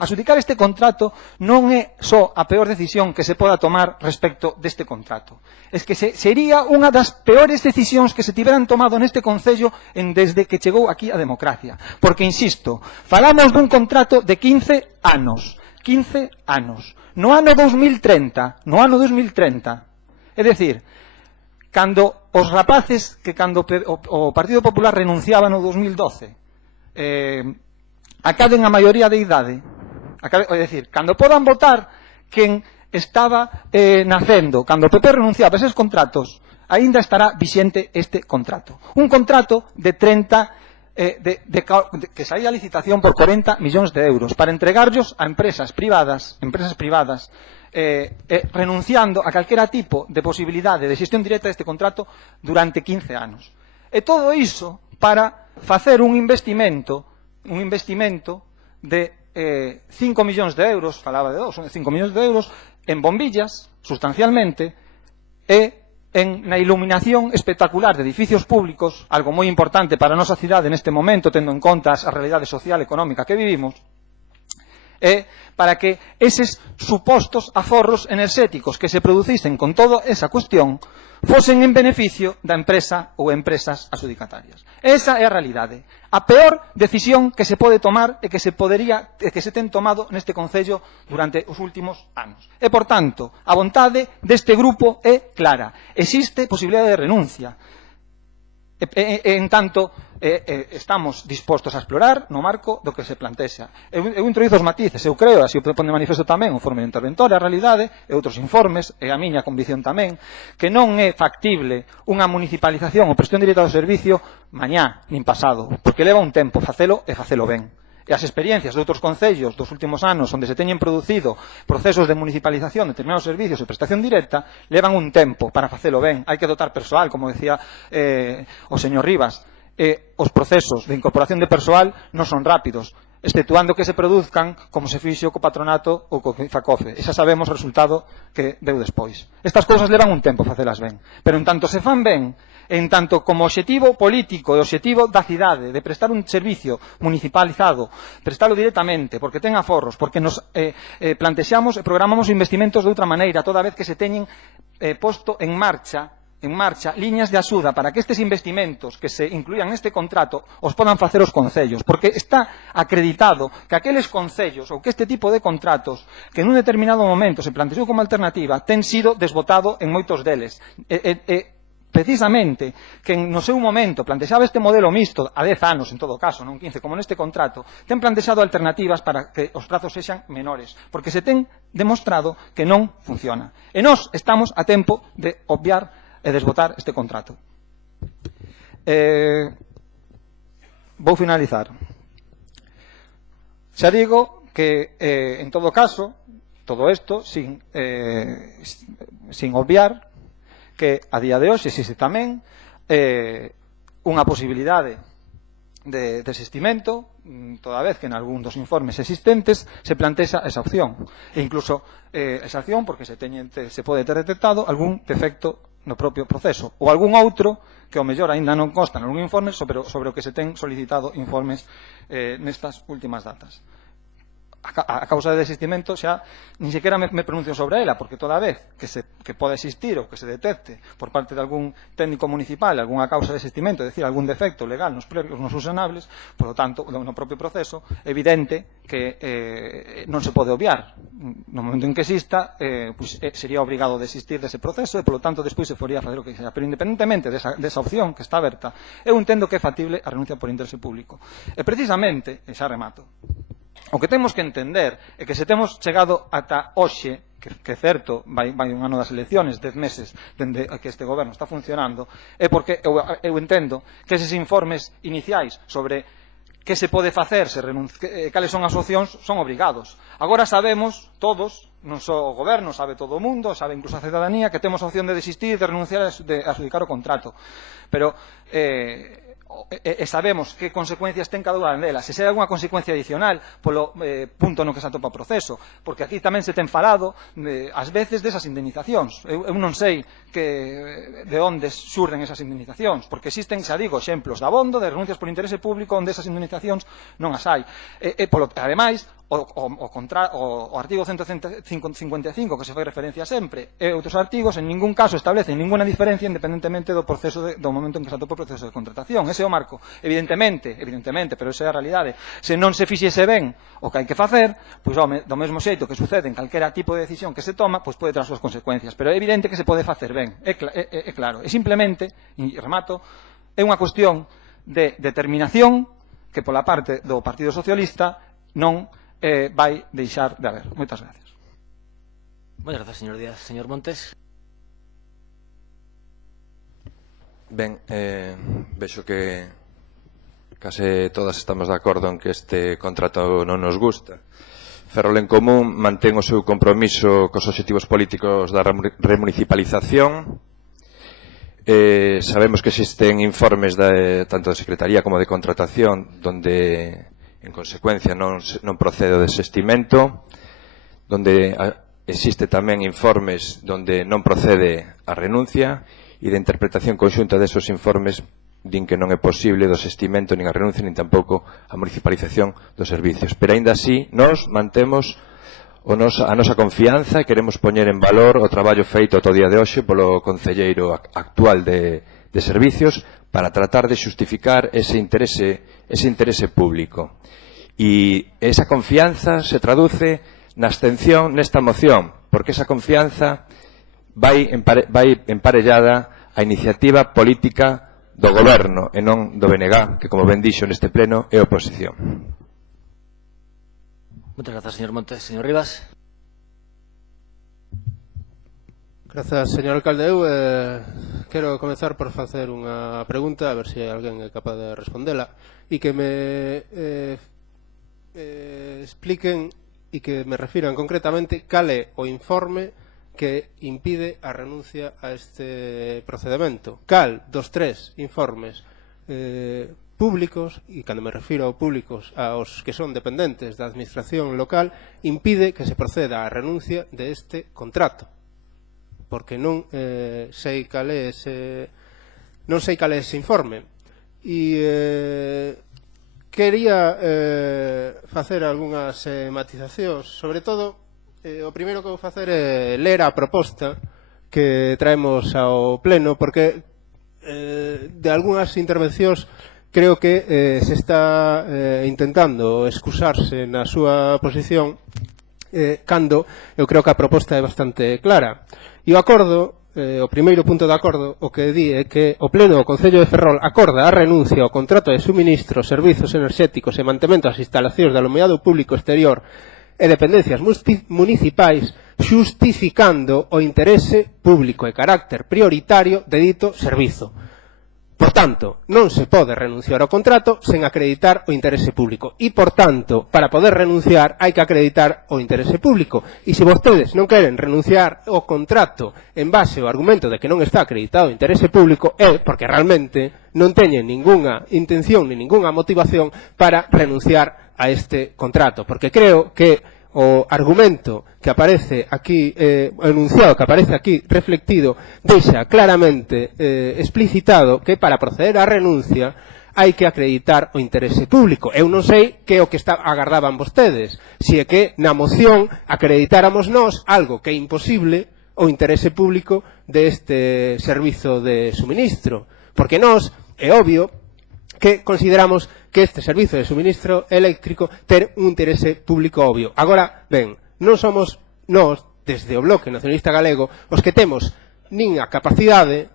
adxudicar este contrato non é só a peor decisión que se poda tomar respecto deste contrato. Es que sería unha das peores decisións que se tiveran tomado neste Concello desde que chegou aquí a democracia. Porque, insisto, falamos dun contrato de 15 anos. 15 anos. No ano 2030. É dicir, cando os rapaces que cando o Partido Popular renunciaba no 2012 acaben a maioría de idade, é dicir, cando podan votar quen estaba nacendo, cando o PP renunciaba a eses contratos, aínda estará vixente este contrato. Un contrato de 30 que saía a licitación por 40 millóns de euros para entregarlos a empresas privadas, renunciando a calquera tipo de posibilidade de xestión directa deste contrato durante 15 anos. E todo iso para facer un investimento de 5 millóns de euros, falaba de 5 millóns de euros, en bombillas, sustancialmente, e na iluminación espectacular de edificios públicos, algo moi importante para a nosa cidade neste momento, tendo en conta a realidade social e económica que vivimos, e para que eses supostos aforros enerxéticos que se producisen con toda esa cuestión fosen en beneficio da empresa ou empresas adxudicatarias. Esa é a realidade. A peor decisión que se pode tomar e que se ten tomado neste Concello durante os últimos anos. E, por tanto, a vontade deste grupo é clara. Existe posibilidade de renuncia. En tanto, estamos dispostos a explorar no marco do que se plantexa. Eu introduzo os matices, eu creo, así o pone de manifesto tamén o informe interventor, a realidade, e outros informes, e a miña convicción tamén, que non é factible unha municipalización ou prestación directa do servicio mañá, nin pasado, porque leva un tempo facelo e facelo ben. E as experiencias de outros concellos dos últimos anos onde se teñen producido procesos de municipalización de determinados servicios de prestación directa levan un tempo para facelo ben. Hai que dotar persoal, como decía o señor Rivas. Os procesos de incorporación de persoal non son rápidos, exceptuando que se produzcan como se fixo co patronato ou co Facofe. E xa sabemos o resultado que deu despois. Estas cousas levan un tempo facelas ben. Pero en tanto se fan ben, en tanto como obxectivo político e obxectivo da cidade de prestar un servicio municipalizado, prestalo directamente, porque ten aforros, porque nos plantexamos e programamos investimentos de outra maneira, toda vez que se teñen posto en marcha liñas de axuda para que estes investimentos que se incluían neste contrato os podan facer os concellos, porque está acreditado que aqueles concellos ou que este tipo de contratos que en un determinado momento se planteou como alternativa ten sido desbotado en moitos deles. Precisamente, que no seu momento plantexaba este modelo mixto a 10 anos, en todo caso, non 15, como neste contrato, ten plantexado alternativas para que os prazos sexan menores, porque se ten demostrado que non funciona. E nós estamos a tempo de obviar e desbotar este contrato. Vou finalizar. Xa digo que, en todo caso, todo isto, sin obviar, que a día de hoxe existe tamén unha posibilidade de desistimento, toda vez que en algún dos informes existentes se plantexa esa opción. E incluso esa opción porque se pode ter detectado algún defecto no propio proceso, ou algún outro que ao mellor aínda non consta en algún informe sobre o que se ten solicitado informes nestas últimas datas. A causa de desistimento xa nin sequera me pronuncio sobre ela, porque toda vez que pode existir ou que se detecte por parte de algún técnico municipal algunha causa de desistimento, é dicir, algún defecto legal nos previos, nos subsanables, por lo tanto, no propio proceso, é evidente que non se pode obviar. No momento en que exista, sería obrigado a desistir dese proceso e, por lo tanto, despois se foría a facer o que sea. Pero, independentemente desa opción que está aberta, eu entendo que é factible a renuncia por interese público. E, precisamente, e xa remato, o que temos que entender é que se temos chegado ata hoxe, que certo, vai un ano das elecciones, 10 meses dende que este goberno está funcionando, é porque eu entendo que eses informes iniciais sobre que se pode facer, cales son as opcións, son obrigados. Agora sabemos todos, non só o goberno, sabe todo o mundo, sabe incluso a cidadanía, que temos a opción de desistir, de renunciar, de adjudicar o contrato. Pero e sabemos que consecuencias ten cada unha delas. Se hai algunha consecuencia adicional polo punto no que se atopa o proceso, porque aquí tamén se ten falado ás veces desas indemnizacións. Eu non sei de onde xurren esas indemnizacións, porque existen, xa digo, exemplos de abondo, de renuncias por interese público onde esas indemnizacións non as hai. Ademais, o artigo 155 que se fai referencia sempre e outros artigos en ningún caso establecen ninguna diferencia independentemente do proceso do momento en que se atopa o proceso de contratación. Ese é o marco. Evidentemente, pero esa é a realidade. Se non se fixese ben o que hai que facer, pois do mesmo xeito que sucede en calquera tipo de decisión que se toma, pois pode ter as súas consecuencias, pero é evidente que se pode facer ben. É claro, e simplemente, e remato, é unha cuestión de determinación que pola parte do Partido Socialista non vai deixar de haber. Moitas gracias. Moitas gracias, señor Díaz. Señor Montes. Ben, vexo que case todas estamos de acordo en que este contrato non nos gusta. Ferrol en Común mantén o seu compromiso cos obxectivos políticos da remunicipalización. Sabemos que existen informes tanto de Secretaría como de Contratación donde en consecuencia non procede o desestimento, donde existe tamén informes donde non procede a renuncia e de interpretación conxunta desos informes din que non é posible o desestimento nin a renuncia nin tampouco a municipalización dos servicios. Pero aínda así, nós mantemos a nosa confianza e queremos poñer en valor o traballo feito ata o día de hoxe polo concelleiro actual de servicios para tratar de xustificar ese interese público. E esa confianza se traduce na abstención nesta moción, porque esa confianza vai emparellada á iniciativa política do Goberno e non do BNG, que, como ben dixo neste pleno, é oposición. Moitas grazas, señor Montes. Señor Rivas. Grazas, señor alcalde. Eu quero comezar por facer unha pregunta, a ver se alguén é capaz de respondela, e que me expliquen e que me refiran concretamente cal é o informe que impide a renuncia a este procedemento. Cal dos tres informes públicos, e cando me refiro a públicos aos que son dependentes da administración local, impide que se proceda á renuncia de este contrato. Porque non sei cal é ese informe. E quería facer algunhas matizacións, sobre todo o primeiro que vou facer é ler a proposta que traemos ao pleno, porque de algunhas intervencións creo que se está intentando excusarse na súa posición cando eu creo que a proposta é bastante clara. E o acordo, o primeiro punto de acordo, o que di é que o pleno do Concello de Ferrol acorda a renuncia ao contrato de suministro, servizos enerxéticos e mantemento das instalacións de alumeado público exterior e dependencias municipais, xustificando o interese público e carácter prioritario de dito servizo. Por tanto, non se pode renunciar ao contrato sen acreditar o interese público. E, por tanto, para poder renunciar hai que acreditar o interese público. E se vostedes non queren renunciar ao contrato en base ao argumento de que non está acreditado o interese público, é porque realmente non teñen ninguna intención ni ninguna motivación para renunciar a este contrato. Porque creo que o argumento que aparece aquí, o enunciado que aparece aquí reflectido, deixa claramente explicitado que para proceder á renuncia hai que acreditar o interese público. Eu non sei que é o que agardaban vostedes, se é que na moción acreditáramos nós algo que é imposible, o interese público deste servizo de suministro. Porque nós, é obvio, que consideramos que este servizo de suministro eléctrico ten un interese público obvio. Agora, ben, non somos nós, desde o Bloque Nacionalista Galego, os que temos nin a capacidade,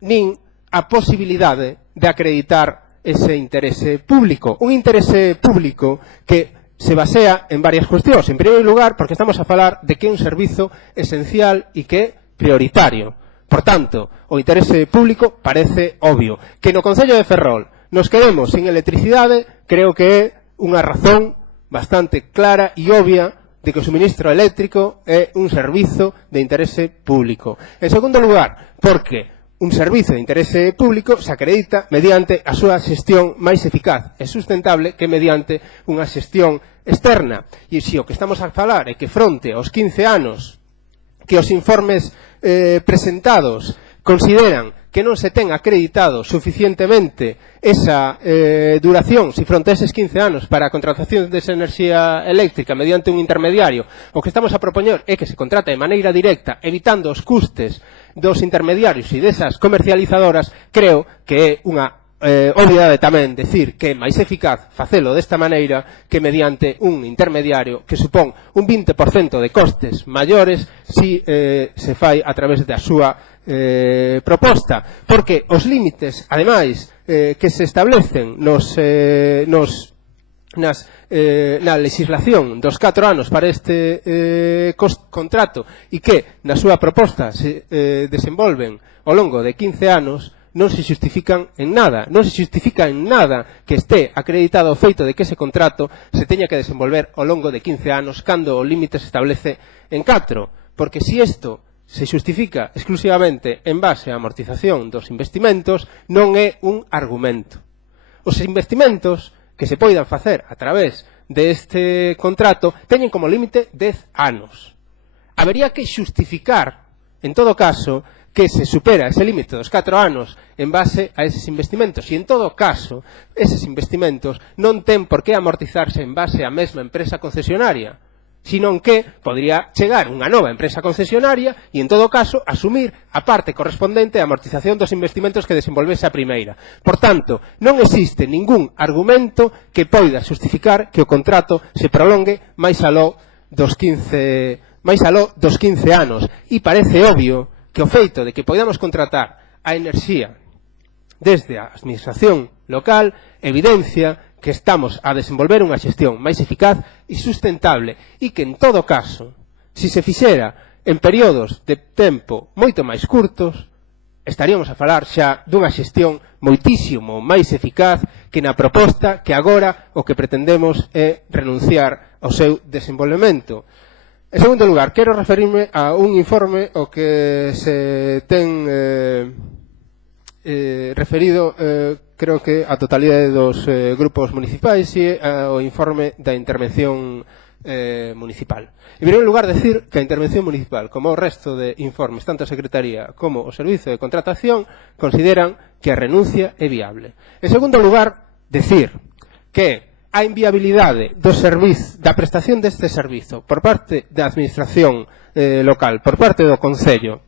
nin a posibilidade de acreditar ese interese público. Un interese público que se basea en varias cuestións. En primeiro lugar, porque estamos a falar de que é un servizo esencial e que é prioritario. Por tanto, o interese público parece obvio. Que no Concello de Ferrol nos quedemos sin electricidade, creo que é unha razón bastante clara e obvia de que o suministro eléctrico é un servizo de interese público. En segundo lugar, porque un servizo de interese público se acredita mediante a súa xestión máis eficaz e sustentable que mediante unha xestión externa. E se o que estamos a falar é que fronte aos 15 anos que os informes presentados consideran que non se ten acreditado suficientemente esa duración, si fronte a eses 15 anos para a contratación desa enerxía eléctrica mediante un intermediario, o que estamos a propoñer é que se contrate de maneira directa, evitando os custes dos intermediarios e desas comercializadoras, creo que é unha obviedade tamén decir que é máis eficaz facelo desta maneira que mediante un intermediario que supón un 20% de costes maiores si se fai a través da súa proposta, porque os límites, ademais, que se establecen na legislación dos 4 anos para este contrato e que na súa proposta se desenvolven ao longo de 15 anos, non se justifican en nada. Non se justifica en nada que este acreditado o feito de que ese contrato se teña que desenvolver ao longo de 15 anos cando o límite se establece en 4, porque se isto se justifica exclusivamente en base á amortización dos investimentos, non é un argumento. Os investimentos que se poidan facer a través deste contrato teñen como límite 10 anos. Habería que justificar, en todo caso, que se supera ese límite dos 4 anos en base a eses investimentos. E, en todo caso, eses investimentos non ten por que amortizarse en base á mesma empresa concesionaria, sino que podría chegar unha nova empresa concesionaria e, en todo caso, asumir a parte correspondente á amortización dos investimentos que desenvolvese a primeira. Por tanto, non existe ningún argumento que poida justificar que o contrato se prolongue máis aló dos 15 anos. E parece obvio que o feito de que podamos contratar a enerxía desde a administración local evidencia que estamos a desenvolver unha xestión máis eficaz e sustentable e que, en todo caso, se se fixera en períodos de tempo moito máis curtos, estaríamos a falar xa dunha xestión moitísimo máis eficaz que na proposta que agora o que pretendemos é renunciar ao seu desenvolvemento. En segundo lugar, quero referirme a un informe ao que se ten referido, creo que a totalidade dos grupos municipais e ao informe da intervención municipal. En primeiro lugar, decir que a intervención municipal, como o resto de informes, tanto a Secretaría como o Servizo de Contratación, consideran que a renuncia é viable. En segundo lugar, decir que a inviabilidade da prestación deste servizo por parte da administración local, por parte do Concello,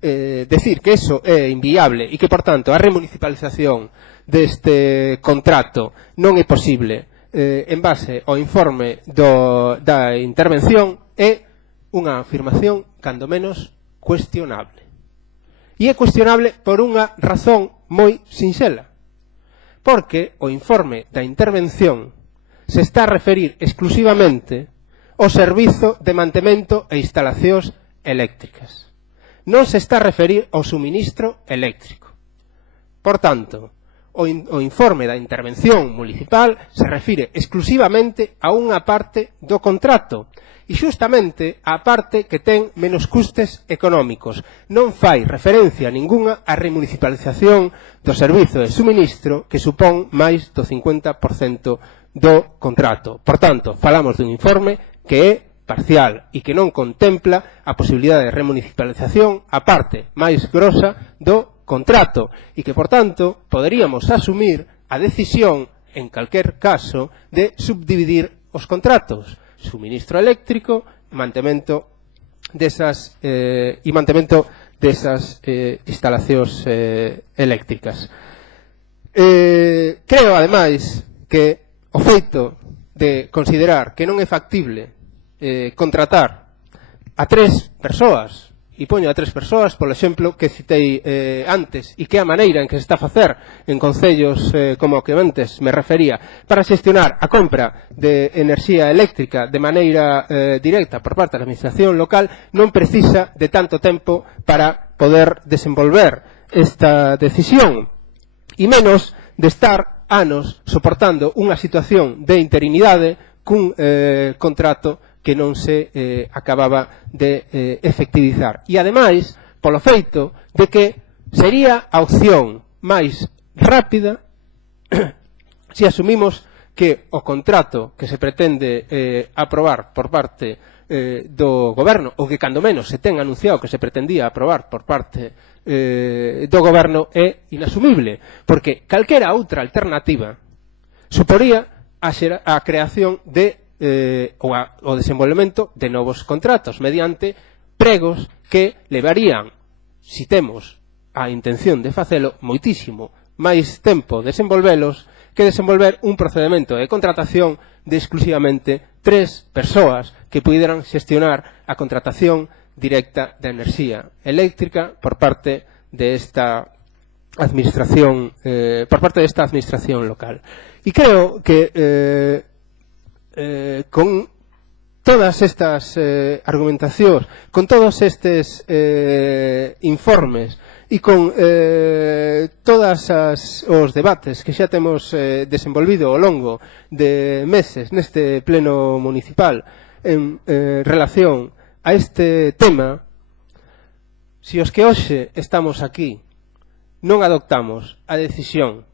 decir que eso é inviable e que, por tanto, a remunicipalización deste contrato non é posible en base ao informe da intervención é unha afirmación cando menos cuestionable. E é cuestionable por unha razón moi sinxela, porque o informe da intervención se está a referir exclusivamente ao servizo de mantemento e instalacións eléctricas. Non se está a referir ao suministro eléctrico. Por tanto, o informe da intervención municipal se refire exclusivamente a unha parte do contrato e xustamente a parte que ten menos custes económicos. Non fai referencia ningunha á remunicipalización do servizo de suministro que supón máis do 50% do contrato. Por tanto, falamos dun informe que é parcial e que non contempla a posibilidade de remunicipalización a parte máis grosa do contrato e que, por tanto, poderíamos asumir a decisión, en calquer caso, de subdividir os contratos. Suministro eléctrico e mantemento desas instalacións eléctricas. Creo, ademais, que o feito de considerar que non é factible contratar a 3 persoas, e poño a 3 persoas, polo exemplo que citei antes, e que a maneira en que se está a facer en concellos como que antes me refería, para xestionar a compra de enerxía eléctrica de maneira directa por parte da administración local, non precisa de tanto tempo para poder desenvolver esta decisión, e menos de estar anos soportando unha situación de interinidade cun contrato que non se acababa de efectivizar. E, ademais, polo feito de que sería a opción máis rápida se asumimos que o contrato que se pretende aprobar por parte do goberno, ou que cando menos se ten anunciado que se pretendía aprobar por parte do goberno, é inasumible, porque calquera outra alternativa suporía a creación de o desenvolvemento de novos contratos mediante pregos que levarían, si temos a intención de facelo, moitísimo máis tempo desenvolvelos que desenvolver un procedimento de contratación de exclusivamente 3 persoas que puderan xestionar a contratación directa de enerxía eléctrica por parte de esta administración local. E creo que con todas estas argumentacións, con todos estes informes e con todos os debates que xa temos desenvolvido ao longo de meses neste pleno municipal en relación a este tema, se os que hoxe estamos aquí non adoptamos a decisión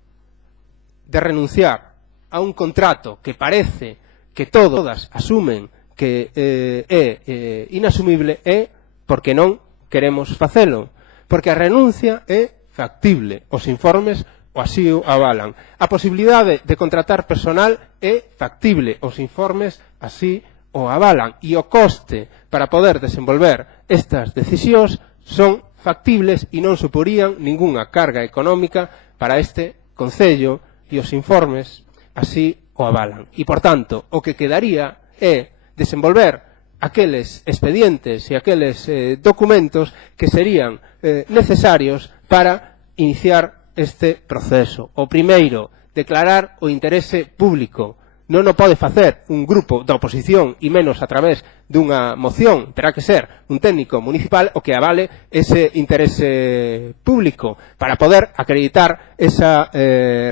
de renunciar a un contrato que parece que todas asumen que é inasumible, é porque non queremos facelo, porque a renuncia é factible, os informes o así o avalan. A posibilidade de contratar personal é factible, os informes así o avalan, e o coste para poder desenvolver estas decisións son factibles e non suporían ningunha carga económica para este concello, e os informes así o avalan. E, por tanto, o que quedaría é desenvolver aqueles expedientes e aqueles documentos que serían necesarios para iniciar este proceso. O primeiro, declarar o interese público. Non o pode facer un grupo da oposición e menos a través dunha moción. Terá que ser un técnico municipal o que avale ese interese público para poder acreditar esa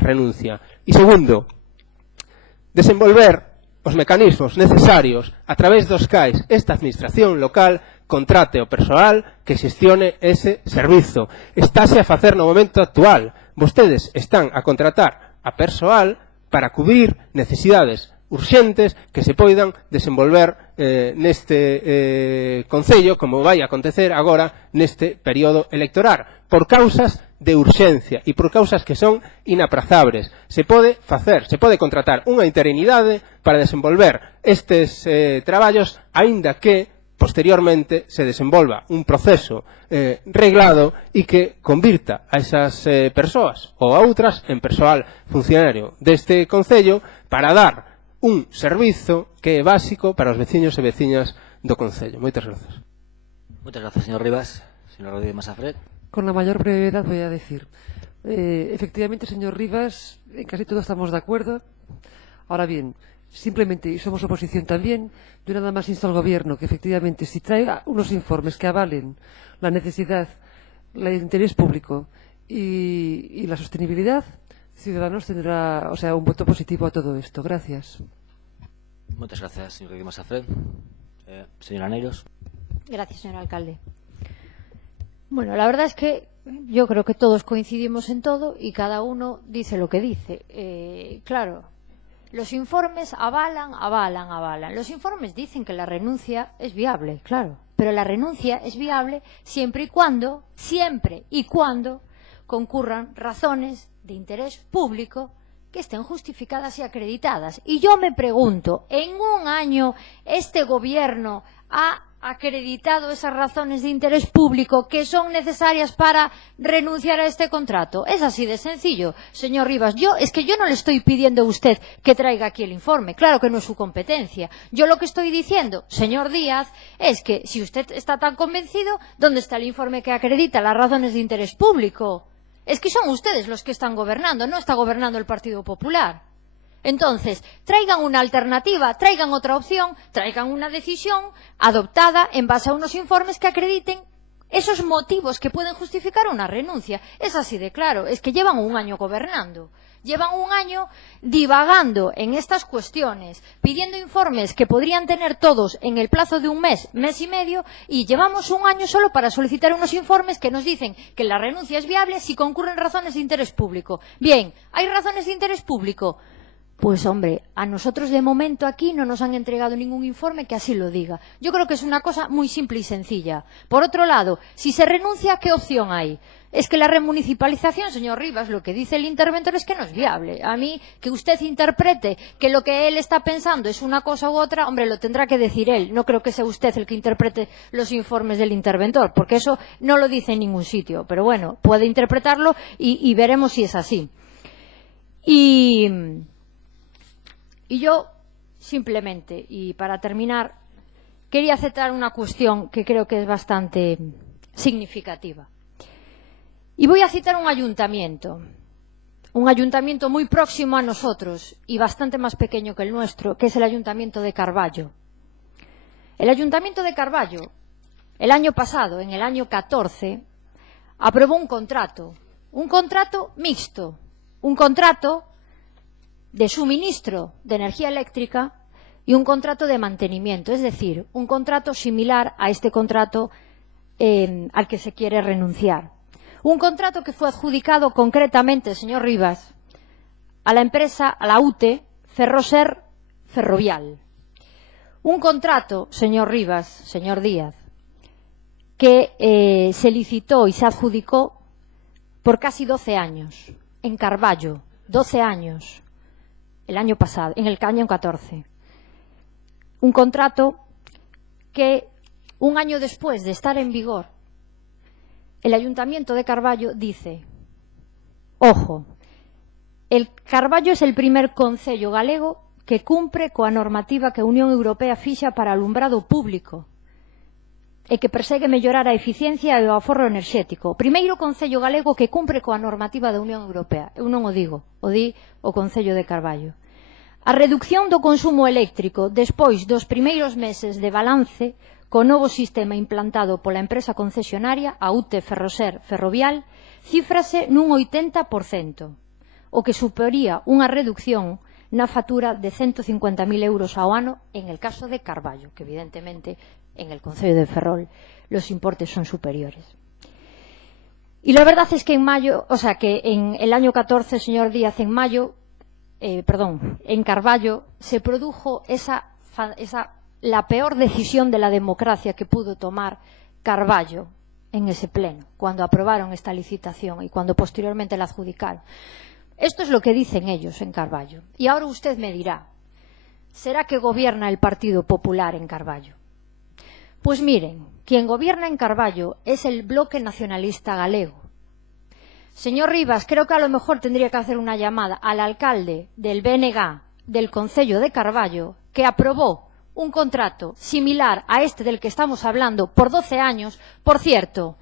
renuncia. E segundo, desenvolver os mecanismos necesarios a través dos cais esta administración local contrate o persoal que xestione ese servizo. Estáse a facer no momento actual. Vostedes están a contratar a persoal para cubrir necesidades urxentes que se poidan desenvolver neste concello, como vai acontecer agora neste período electoral, por causas de urxencia e por causas que son inaprazables. Se pode contratar unha interinidade para desenvolver estes traballos, aínda que posteriormente se desenvolva un proceso reglado e que convirta a esas persoas ou a outras en persoal funcionario deste concello para dar un servizo que é básico para os veciños e veciñas do concello. Moitas grazas. Muchas gracias, señor Rivas. Señor Rodríguez Masafret. Con la mayor brevedad voy a decir. Efectivamente, señor Rivas, en casi todo estamos de acuerdo. Ahora bien, simplemente, y somos oposición también, yo nada más insto al Gobierno que efectivamente si traiga unos informes que avalen la necesidad, el interés público y la sostenibilidad, Ciudadanos tendrá, un voto positivo a todo esto. Gracias. Muchas gracias, señor Rodríguez Masafret. Señora Neiros. Gracias, señor alcalde. Bueno, la verdad es que yo creo que todos coincidimos en todo y cada uno dice lo que dice. Claro, los informes avalan. Los informes dicen que la renuncia es viable, claro, pero la renuncia es viable siempre y cuando concurran razones de interés público que estén justificadas y acreditadas. Y yo me pregunto, ¿en un año este gobierno ha acreditado esas razones de interés público que son necesarias para renunciar a este contrato? Es así de sencillo, señor Rivas. Es que yo no le estoy pidiendo a usted que traiga aquí el informe, claro que no es su competencia. Yo lo que estoy diciendo, señor Díaz, es que si usted está tan convencido, ¿dónde está el informe que acredita las razones de interés público? Es que son ustedes los que están gobernando, no está gobernando el Partido Popular. Entonces, traigan una alternativa, traigan otra opción, traigan una decisión adoptada en base a unos informes que acrediten esos motivos que pueden justificar una renuncia. Es así de claro, es que llevan un año gobernando. Llevan un año divagando en estas cuestiones, pidiendo informes que podrían tener todos en el plazo de un mes, mes y medio, y llevamos un año solo para solicitar unos informes que nos dicen que la renuncia es viable si concurren razones de interés público. Bien, ¿hay razones de interés público? Pues hombre, a nosotros de momento aquí no nos han entregado ningún informe que así lo diga. Yo creo que es una cosa muy simple y sencilla. Por otro lado, si se renuncia, ¿qué opción hay? Es que la remunicipalización, señor Rivas, lo que dice el interventor es que no es viable. A mí, que usted interprete que lo que él está pensando es una cosa u otra, hombre, lo tendrá que decir él. No creo que sea usted el que interprete los informes del interventor, porque eso no lo dice en ningún sitio. Pero bueno, puede interpretarlo y veremos si es así. Y yo, simplemente, y para terminar, quería aceptar una cuestión que creo que es bastante significativa. Y voy a citar un ayuntamiento muy próximo a nosotros y bastante más pequeño que el nuestro, que es el Ayuntamiento de Carballo. El Ayuntamiento de Carballo, el año pasado, en el año 14, aprobó un contrato mixto, un contrato de suministro de energía eléctrica y un contrato de mantenimiento, es decir, un contrato similar a este contrato al que se quiere renunciar. Un contrato que fue adjudicado concretamente, señor Rivas, a la empresa, a la UTE Ferroser Ferrovial. Un contrato, señor Rivas, señor Díaz, que se licitó y se adjudicó por casi 12 años, en Carballo, 12 años. El año pasado, en el año 14. Un contrato que, un año después de estar en vigor, el Ayuntamiento de Carballo dice, ojo, el Carballo es el primer concello galego que cumpre coa normativa que a Unión Europea fixa para alumbrado público e que persegue mellorar a eficiencia e o aforro enerxético. Primeiro concello galego que cumpre coa normativa da Unión Europea. Eu non o digo, o di o Concello de Carballo. A reducción do consumo eléctrico despois dos primeiros meses de balance co novo sistema implantado pola empresa concesionaria, a UTE Ferroser Ferrovial, cífrase nun 80%, o que suporía unha reducción na factura de 150.000 euros ao ano en el caso de Carballo, que evidentemente en el Concello de Ferrol los importes son superiores. Y la verdad es que en mayo, o sea que en el año 14, señor Díaz, en Carballo se produjo la peor decisión de la democracia que pudo tomar Carballo en ese pleno, cuando aprobaron esta licitación y cuando posteriormente la adjudicaron. Esto es lo que dicen ellos en Carballo. Y ahora usted me dirá, ¿será que gobierna el Partido Popular en Carballo? Pues miren, quien gobierna en Carballo es el Bloque Nacionalista Galego. Señor Rivas, creo que a lo mejor tendría que hacer una llamada al alcalde del BNG del Concello de Carballo, que aprobó un contrato similar a este del que estamos hablando por 12 años. Por cierto,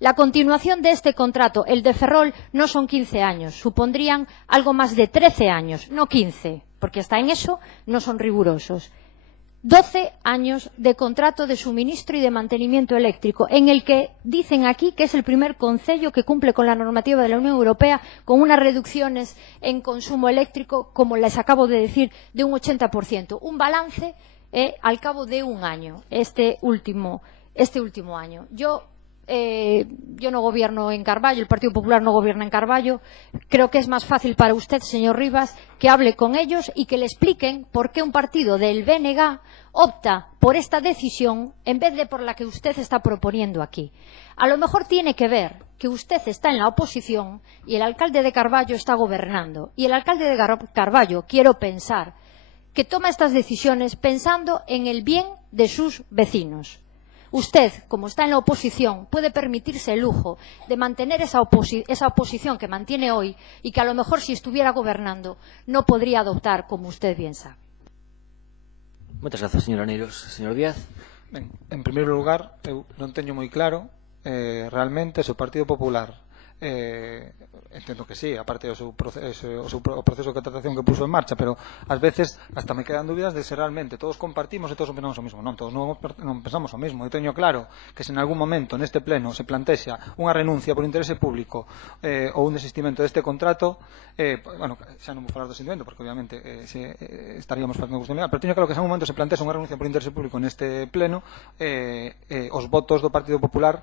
la continuación de este contrato, el de Ferrol, no son 15 años, supondrían algo más de 13 años, no 15, porque hasta en eso no son rigurosos. 12 años de contrato de suministro y de mantenimiento eléctrico, en el que dicen aquí que es el primer concello que cumple con la normativa de la Unión Europea, con unas reducciones en consumo eléctrico, como les acabo de decir, de un 80%. Un balance al cabo de un año, este último año. Yo no gobierno en Carballo, el Partido Popular no gobierna en Carballo. Creo que es más fácil para usted, señor Rivas, que hable con ellos y que le expliquen por qué un partido del BNG opta por esta decisión en vez de por la que usted está proponiendo aquí. A lo mejor tiene que ver que usted está en la oposición y el alcalde de Carballo está gobernando. Y el alcalde de Carballo, quiero pensar, que toma estas decisiones pensando en el bien de sus vecinos. Usted, como está en la oposición, puede permitirse el lujo de mantener esa oposición que mantiene hoy y que a lo mejor si estuviera gobernando no podría adoptar, como usted bien sabe. Moitas grazas, señora Neiros. Señor Díaz. Ben, en primeiro lugar, eu non teño moi claro realmente se o Partido Popular entendo que sí, aparte o proceso de contratación que puso en marcha, pero ás veces hasta me quedan dúbidas de se realmente todos compartimos e todos pensamos o mismo. Non, todos non pensamos o mismo. Eu teño claro que se en algún momento neste pleno se plantexa unha renuncia por interese público ou un desistimento deste contrato, bueno, xa non vou falar do desistimento porque obviamente estaríamos facendo cuestión legal, pero teño claro que se en algún momento se plantexa unha renuncia por interese público neste pleno, os votos do Partido Popular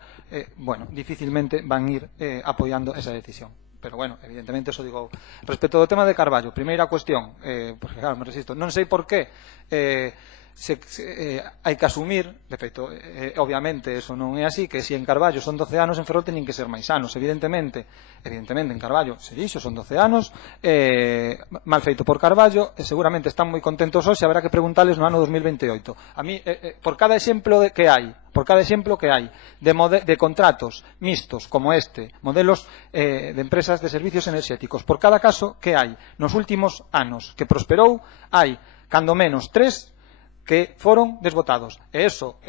bueno, dificilmente van ir apoiando esa decisión. Pero, bueno, evidentemente, eso digo. Respecto ao tema de Carballo, primeira cuestión, porque, claro, me resisto, non sei por qué hai que asumir, de feito, obviamente, eso non é así, que se en Carballo son 12 anos, en Ferrol teñen que ser máis anos, evidentemente, en Carballo se dixo, son 12 anos, mal feito por Carballo, seguramente están moi contentos hoxe, haberá que preguntarles no ano 2028. A mí, por cada exemplo que hai de contratos mixtos como este, modelos de empresas de servicios enerxéticos, por cada caso que hai nos últimos anos que prosperou, hai cando menos 3 que foron desbotados. E eso,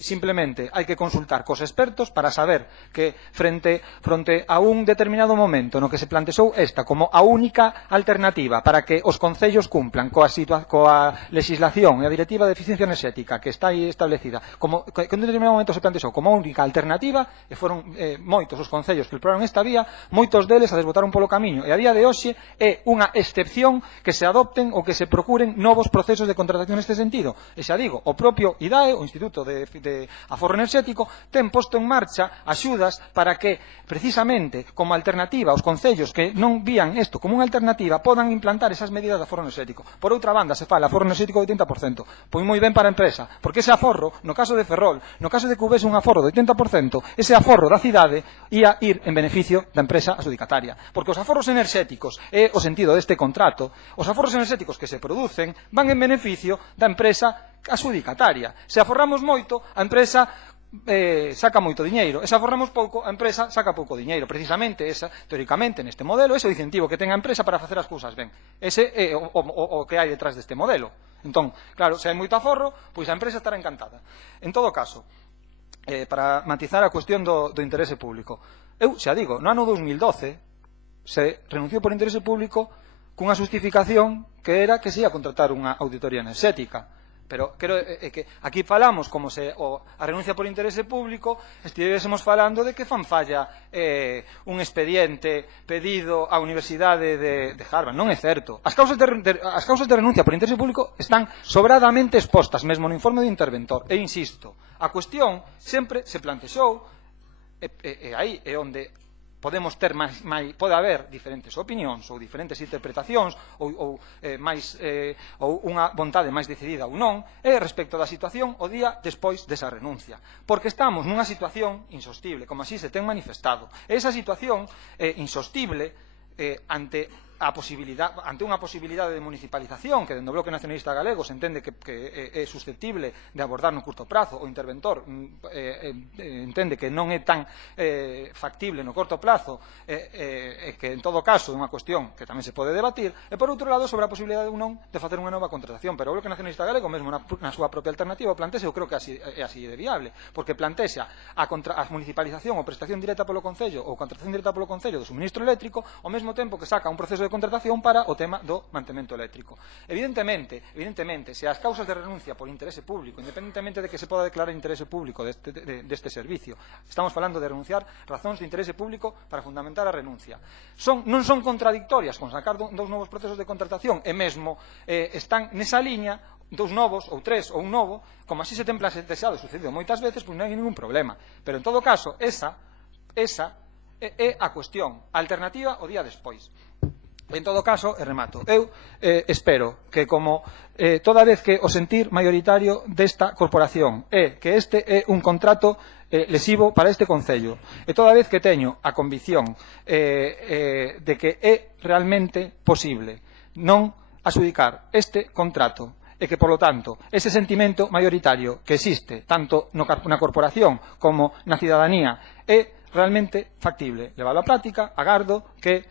simplemente, hai que consultar cos expertos para saber que fronte a un determinado momento no que se plantexou esta como a única alternativa para que os concellos cumplan coa legislación e a directiva de eficiencia enerxética que está aí establecida, que en un determinado momento se plantexou como a única alternativa, e foron moitos os concellos que exploraron esta vía, moitos deles a desbotaron polo camiño, e a día de hoxe é unha excepción que se adopten ou que se procuren novos procesos de contratación neste sentido. E xa digo, o propio IDAE, o Instituto de Aforro Enerxético, ten posto en marcha axudas para que, precisamente, como alternativa aos concellos que non vían isto como unha alternativa, podan implantar esas medidas de aforro enerxético. Por outra banda, se fala aforro enerxético de 80%. Pois moi ben para a empresa, porque ese aforro, no caso de Ferrol, no caso de que houvese un aforro de 80%, ese aforro da cidade ia ir en beneficio da empresa adxudicataria. Porque os aforros enerxéticos, é o sentido deste contrato, os aforros enerxéticos que se producen van en beneficio da empresa adxudicataria. Se aforramos moito, a empresa saca moito diñeiro, e se aforramos pouco, a empresa saca pouco diñeiro. Precisamente, teóricamente, neste modelo, ese é o incentivo que ten a empresa para facer as cousas ben. Ese é o que hai detrás deste modelo. Entón, claro, se hai moito aforro, pois a empresa estará encantada. En todo caso, para matizar a cuestión do interese público, eu xa digo, no ano 2012 se renunciou por interese público cunha justificación que era que se ia contratar unha auditoría enerxética. Pero creo que aquí falamos como se a renuncia por interese público estivésemos falando de que fan falla un expediente pedido á Universidade de Harvard. Non é certo. As causas de renuncia por interese público están sobradamente expostas, mesmo no informe do interventor. E insisto, a cuestión sempre se plantexou, e aí é onde podemos ter pode haber diferentes opinións ou diferentes interpretacións ou unha vontade máis decidida ou non respecto da situación o día despois desa renuncia, porque estamos nunha situación insostible, como así se ten manifestado. Esa situación insostible ante unha posibilidade de municipalización que dentro do Bloque Nacionalista Galego se entende que é susceptible de abordar no curto prazo, o interventor entende que non é tan factible no corto plazo, que en todo caso é unha cuestión que tamén se pode debatir, e por outro lado sobre a posibilidade ou non de facer unha nova contratación. Pero o Bloque Nacionalista Galego mesmo na súa propia alternativa plantexa, eu creo que é así de viable, porque plantexa a municipalización ou prestación directa polo Concello ou contratación directa polo Concello do suministro eléctrico ao mesmo tempo que saca un proceso de contratación para o tema do mantemento eléctrico. Evidentemente, se as causas de renuncia por interese público, independentemente de que se poda declarar interese público deste servicio, estamos falando de renunciar razóns de interese público para fundamentar a renuncia, non son contradictorias con sacar dous novos procesos de contratación, e mesmo están nesa liña dous novos, ou tres, ou un novo, como así se ten planteado e sucedido moitas veces, pois non hai ningún problema. Pero en todo caso, esa é a cuestión, a alternativa o día despois. En todo caso, e remato, eu espero que como toda vez que o sentir maioritario desta corporación é que este é un contrato lesivo para este Concello, e toda vez que teño a convicción de que é realmente posible non adxudicar este contrato, e que, polo tanto, ese sentimento maioritario que existe tanto na corporación como na cidadanía é realmente factible leválo á práctica, agardo que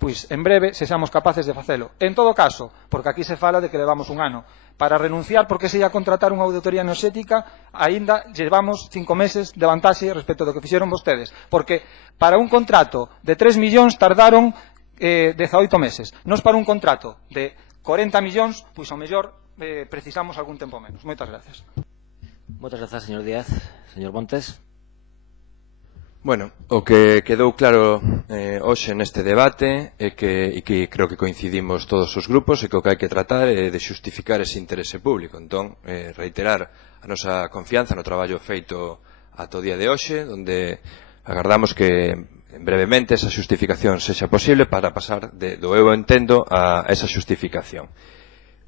pois en breve sexamos capaces de facelo. En todo caso, porque aquí se fala de que levamos un ano, para renunciar porque se ia contratar unha auditoría enerxética, aínda llevamos 5 meses de vantaxe respecto do que fixeron vostedes, porque para un contrato de 3 millóns tardaron 18 meses. Nos para un contrato de 40 millóns, pois ao mellor precisamos algún tempo menos. Moitas gracias. Moitas grazas, señor Díaz. Señor Montes. Bueno, o que quedou claro hoxe neste debate e que creo que coincidimos todos os grupos e que o que hai que tratar é de xustificar ese interese público. Entón, reiterar a nosa confianza no traballo feito ata o día de hoxe, onde agardamos que brevemente esa xustificación sexa posible para pasar do eu entendo a esa xustificación.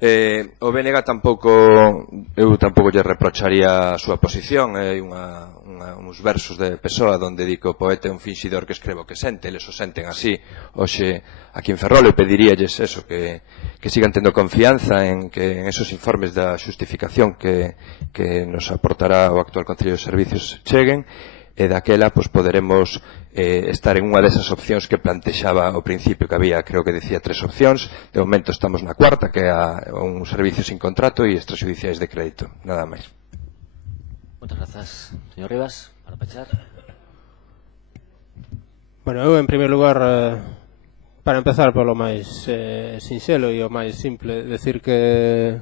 O BNG eu tampouco lle reprocharía a súa posición. Hai uns versos de Pessoa onde di que o poeta é un finxidor que escreve o que sente. Eles o senten así hoxe aquí en Ferrol, e pediríalles eso, que sigan tendo confianza en que en esos informes da xustificación que nos aportará o actual Concello de Servicios cheguen, e daquela poderemos estar en unha desas opcións que plantexaba ao principio, que había, creo que decía 3 opcións. De momento estamos na cuarta, que é un servicio sin contrato e extrajudiciais de crédito. Nada máis. Moitas grazas. Señor Rivas, para pechar. Bueno, eu en primeiro lugar, para empezar polo máis sinxelo e o máis simple, decir que,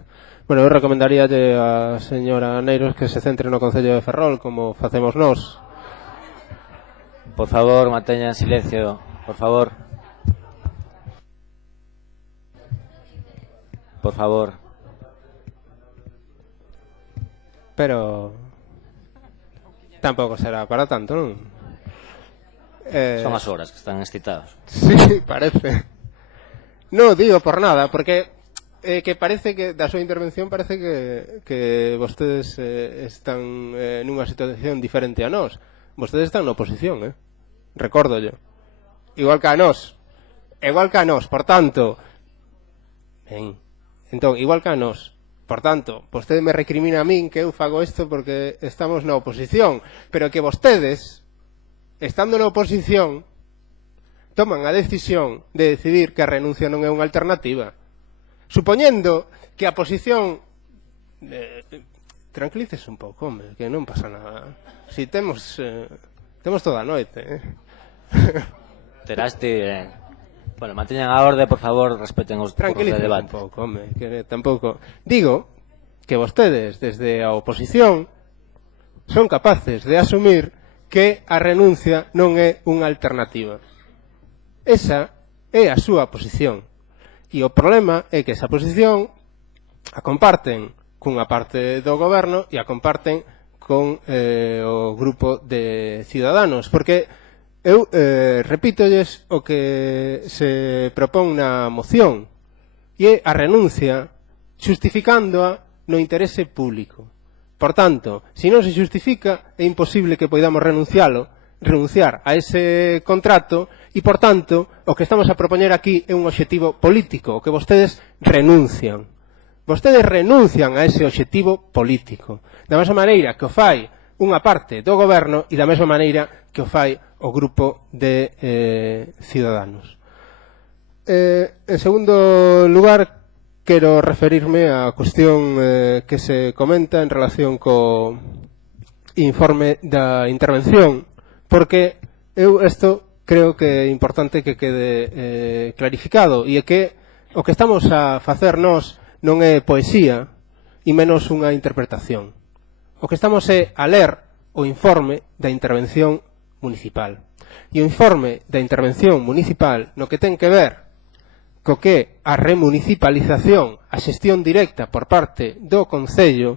bueno, eu recomendaríalle a señora Neiros que se centre no Concello de Ferrol, como facemos nós. Por favor, manteñan silencio, por favor. Por favor. Pero tampouco será para tanto, non? Son as horas que están excitados. Sí, parece. Non digo por nada, porque que parece que da súa intervención parece que vostedes están nunha situación diferente a nós. Vostedes están na oposición, recordo yo. Igual que a nós. Por tanto, entón, igual que a nós. Por tanto, vostede me recrimina a min que eu fago isto porque estamos na oposición, pero que vostedes, estando na oposición, toman a decisión de decidir que a renuncia non é unha alternativa. Supoñendo que a posición... tranquilícese un pouco, home, que non pasa nada. Si temos toda a noite, Teraste... Bueno, manteñan a orde, por favor, respeten os turnos de debate. Tranquilícese un pouco, home, que tampouco... Digo que vostedes, desde a oposición, son capaces de asumir que a renuncia non é unha alternativa. Esa é a súa posición. E o problema é que esa posición a comparten cunha parte do goberno e a comparten con o grupo de Ciudadanos, porque eu repítolles o que se propón na moción, e é a renuncia xustificándoa no interese público. Por tanto, se non se xustifica, é imposible que poidamos renunciar a ese contrato, e, por tanto, o que estamos a propoñer aquí é un obxectivo político, o que vostedes renuncian. Vostedes renuncian a ese obxectivo político, da mesma maneira que o fai unha parte do goberno e da mesma maneira que o fai o grupo de Ciudadanos. En segundo lugar, quero referirme á cuestión que se comenta en relación co informe da intervención, porque eu isto creo que é importante que quede clarificado, e é que o que estamos a facer nós non é poesía e menos unha interpretación. O que estamos é a ler o informe da intervención municipal. E o informe da intervención municipal no que ten que ver co que a remunicipalización, a xestión directa por parte do Concello,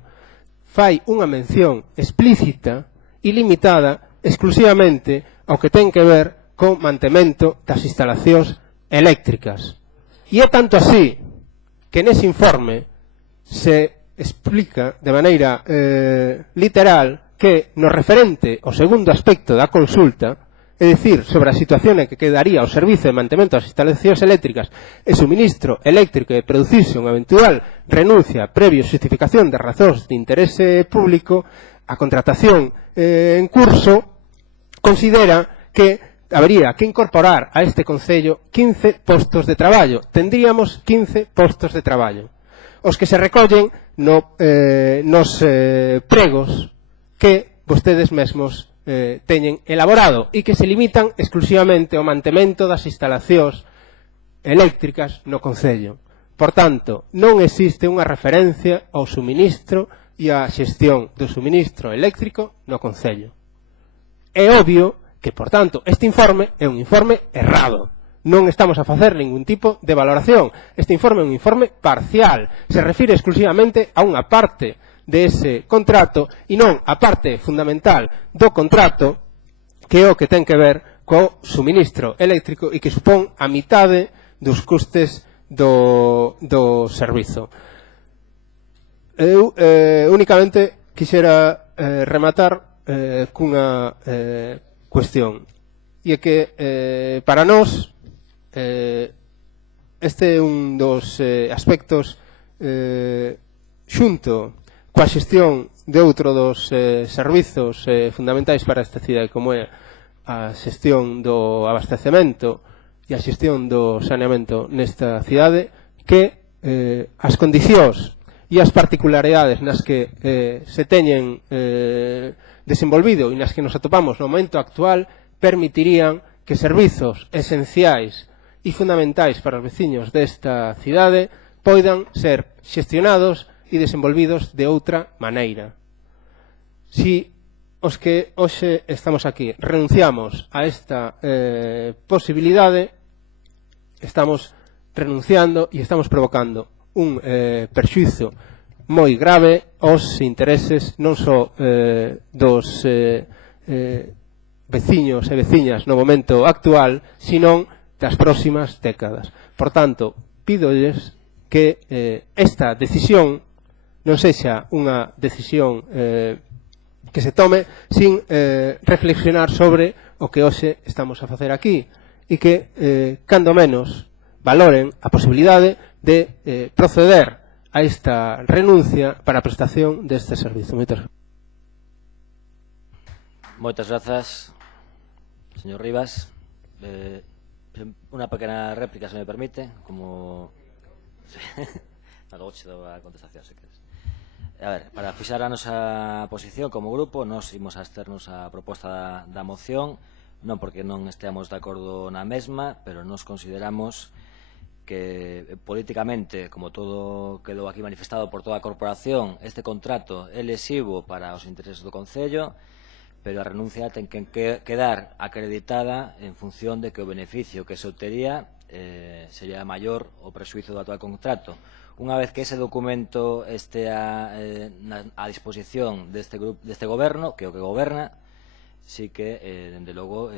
fai unha mención explícita e limitada exclusivamente ao que ten que ver co mantemento das instalacións eléctricas. E é tanto así que nese informe se explica de maneira literal que no referente ao segundo aspecto da consulta, é dicir, sobre a situación en que quedaría o servizo de mantemento das instalacións eléctricas e suministro eléctrico e producirse unha eventual renuncia previo xustificación de razóns de interese público, a contratación en curso considera que habería que incorporar a este Concello 15 postos de traballo. Tendríamos 15 postos de traballo. Os que se recollen nos pregos que vostedes mesmos teñen elaborado e que se limitan exclusivamente ao mantemento das instalacións eléctricas no Concello. Por tanto, non existe unha referencia ao suministro e á xestión do suministro eléctrico no Concello. É obvio que, por tanto, este informe é un informe errado. Non estamos a facer ningún tipo de valoración. Este informe é un informe parcial. Se refire exclusivamente a unha parte dese contrato e non a parte fundamental do contrato, que é o que ten que ver co suministro eléctrico e que supón a mitade dos custes do servizo. Eu únicamente quixera rematar cunha cuestión, e é que para nós este é un dos aspectos xunto coa xestión de outro dos servizos fundamentais para esta cidade, como é a xestión do abastecemento e a xestión do saneamento nesta cidade, que as condicións e as particularidades nas que se teñen desenvolvido e nas que nos atopamos no momento actual permitirían que servizos esenciais e fundamentais para os veciños desta cidade poidan ser xestionados e desenvolvidos de outra maneira. Si os que hoxe estamos aquí renunciamos a esta posibilidade, estamos renunciando e estamos provocando un perxuízo moi grave aos intereses non só dos veciños e veciñas no momento actual, senón das próximas décadas. Por tanto, pídolles que esta decisión non sexa unha decisión que se tome sin reflexionar sobre o que hoxe estamos a facer aquí e que, cando menos, valoren a posibilidade de proceder a esta renuncia para a prestación deste servizo. Moitas grazas, señor Rivas. Unha pequena réplica, se me permite, como... Logo che dou a contestación, se queres. A ver, para fixar a nosa posición como grupo, nos imos a absternos a proposta da moción, non porque non esteamos de acordo na mesma, pero nos consideramos que políticamente, como todo quedou aquí manifestado por toda a corporación, este contrato é lesivo para os intereses do Concello, pero a renuncia ten que quedar acreditada en función de que o beneficio que se obtería sería maior o prexuízo do actual contrato. Unha vez que ese documento estea a disposición deste goberno, que é o que goberna, sí que, dende logo,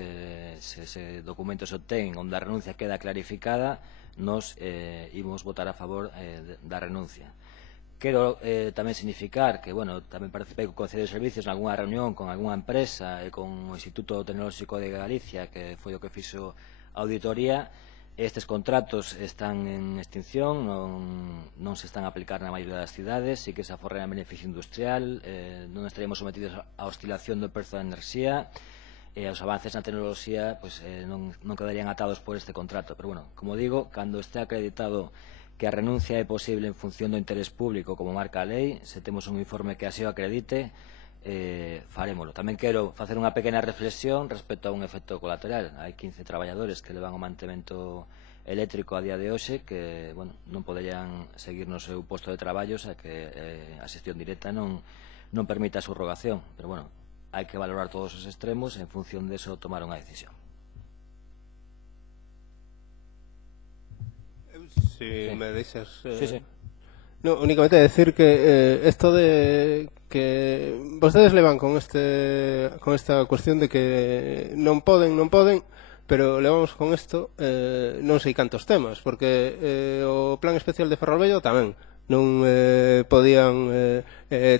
se ese documento se obtén onde a renuncia queda clarificada, nos imos votar a favor da renuncia. Quero tamén significar que, bueno, tamén participei co Concello de Servicios nalgúna reunión con algunha empresa e con o Instituto Tecnolóxico de Galicia, que foi o que fixo a auditoría. Estes contratos están en extinción, non se están a aplicar na maioría das cidades, sí que se aforren a beneficio industrial, non estaríamos sometidos á oscilación do prezo da enerxía, e os avances na tecnoloxía non quedarían atados por este contrato. Pero, bueno, como digo, cando este acreditado que a renuncia é posible en función do interés público como marca a lei, se temos un informe que así o acredite, farémolo. Tamén quero facer unha pequena reflexión respecto a un efecto colateral. Hai 15 traballadores que levan o mantemento eléctrico a día de hoxe que, bueno, non poderían seguir no seu posto de traballo, xa que a xestión directa non permite a subrogación. Pero, bueno, hai que valorar todos os extremos e en función de eso tomar unha decisión. Si me deixas... Sí. No, únicamente decir que esto de que vostedes levan con esta cuestión de que non poden, pero levamos con isto non sei cantos temas, porque o plan especial de Ferrolvello tamén non podían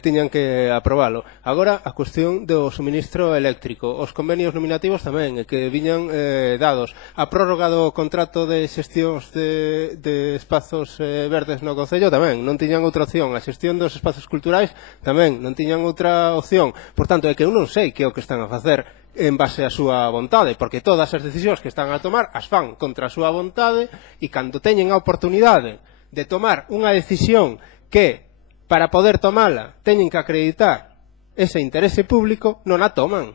tiñan que aprobalo. Agora, a cuestión do suministro eléctrico, os convenios nominativos tamén, que viñan dados. A prórroga do contrato de xestións de espazos verdes no Concello tamén, non tiñan outra opción. A xestión dos espazos culturais tamén, non tiñan outra opción. Por tanto, é que eu non sei que é o que están a facer en base á súa vontade, porque todas as decisións que están a tomar as fan contra a súa vontade, e cando teñen a oportunidade de tomar unha decisión que, para poder tomala, teñen que acreditar ese interese público, non a toman.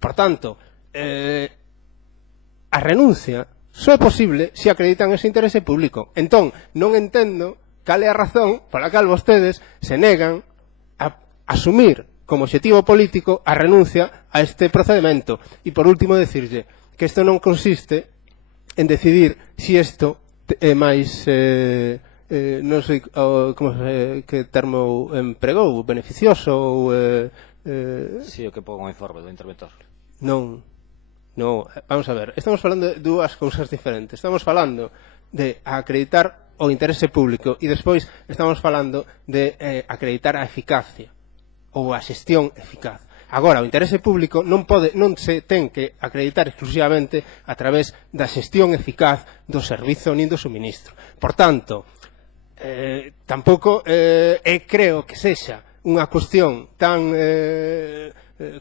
Por tanto, a renuncia só é posible se acreditan ese interese público. Entón, non entendo cal é a razón pola cal vostedes se negan a asumir como objetivo político a renuncia a este procedimento. E, por último, decirlle que isto non consiste en decidir se isto é máis non sei que termo empregou, beneficioso ou Si, o que pon o informe do interventor. non, vamos a ver, estamos falando de dúas cousas diferentes. Estamos falando de acreditar o interese público e despois estamos falando de acreditar a eficacia ou a xestión eficaz. Agora, o interese público non se ten que acreditar exclusivamente a través da xestión eficaz do servizo nin do suministro. Por tanto, tampouco creo que sexa unha cuestión tan...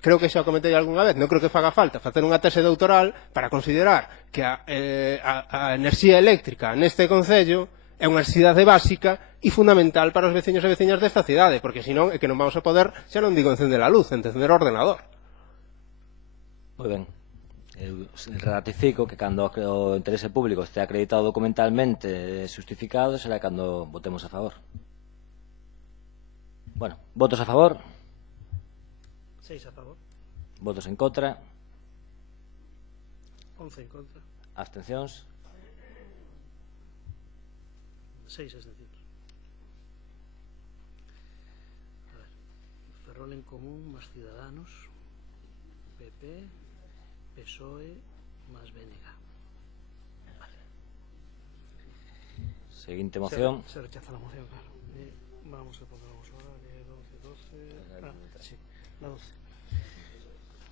creo que xa o comentei algunha vez, non creo que faga falta facer unha tese doutoral para considerar que a enerxía eléctrica neste Concello é unha necesidade básica e fundamental para os veciños e veciñas desta cidade, porque senón é que non vamos a poder, xa non digo encender a luz, encender o ordenador. Moi ben. Eu ratifico que cando o interese público este acreditado documentalmente e justificado será cando votemos a favor. Bueno, votos a favor? 6 a favor. Votos en contra? 11 en contra. Abstencións? 6 abstencións. A ver, Ferrol en Común más Ciudadanos, PP, PSOE más BNG. Vale. Seguinte moción. Se rechaza la moción, claro. Vamos a ponernos ahora de 12. Sí, la 12.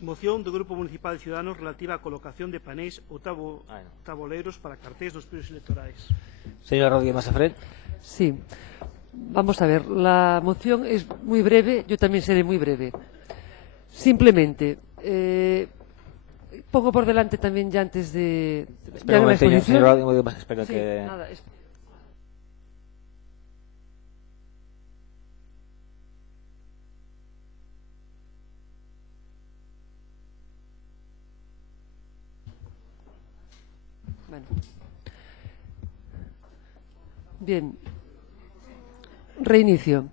Moción do Grupo Municipal de Ciudadanos relativa á colocación de paneis ou taboleiros para cartéis dos períodos electorais. Señora Rodríguez Masafret. Sí. Vamos a ver, la moción es muy breve, yo también seré muy breve. Simplemente, pongo por delante también ya antes de... Espera un momento, señora Rodríguez, espero sí, que... nada, Bueno. Bien. Reinicio.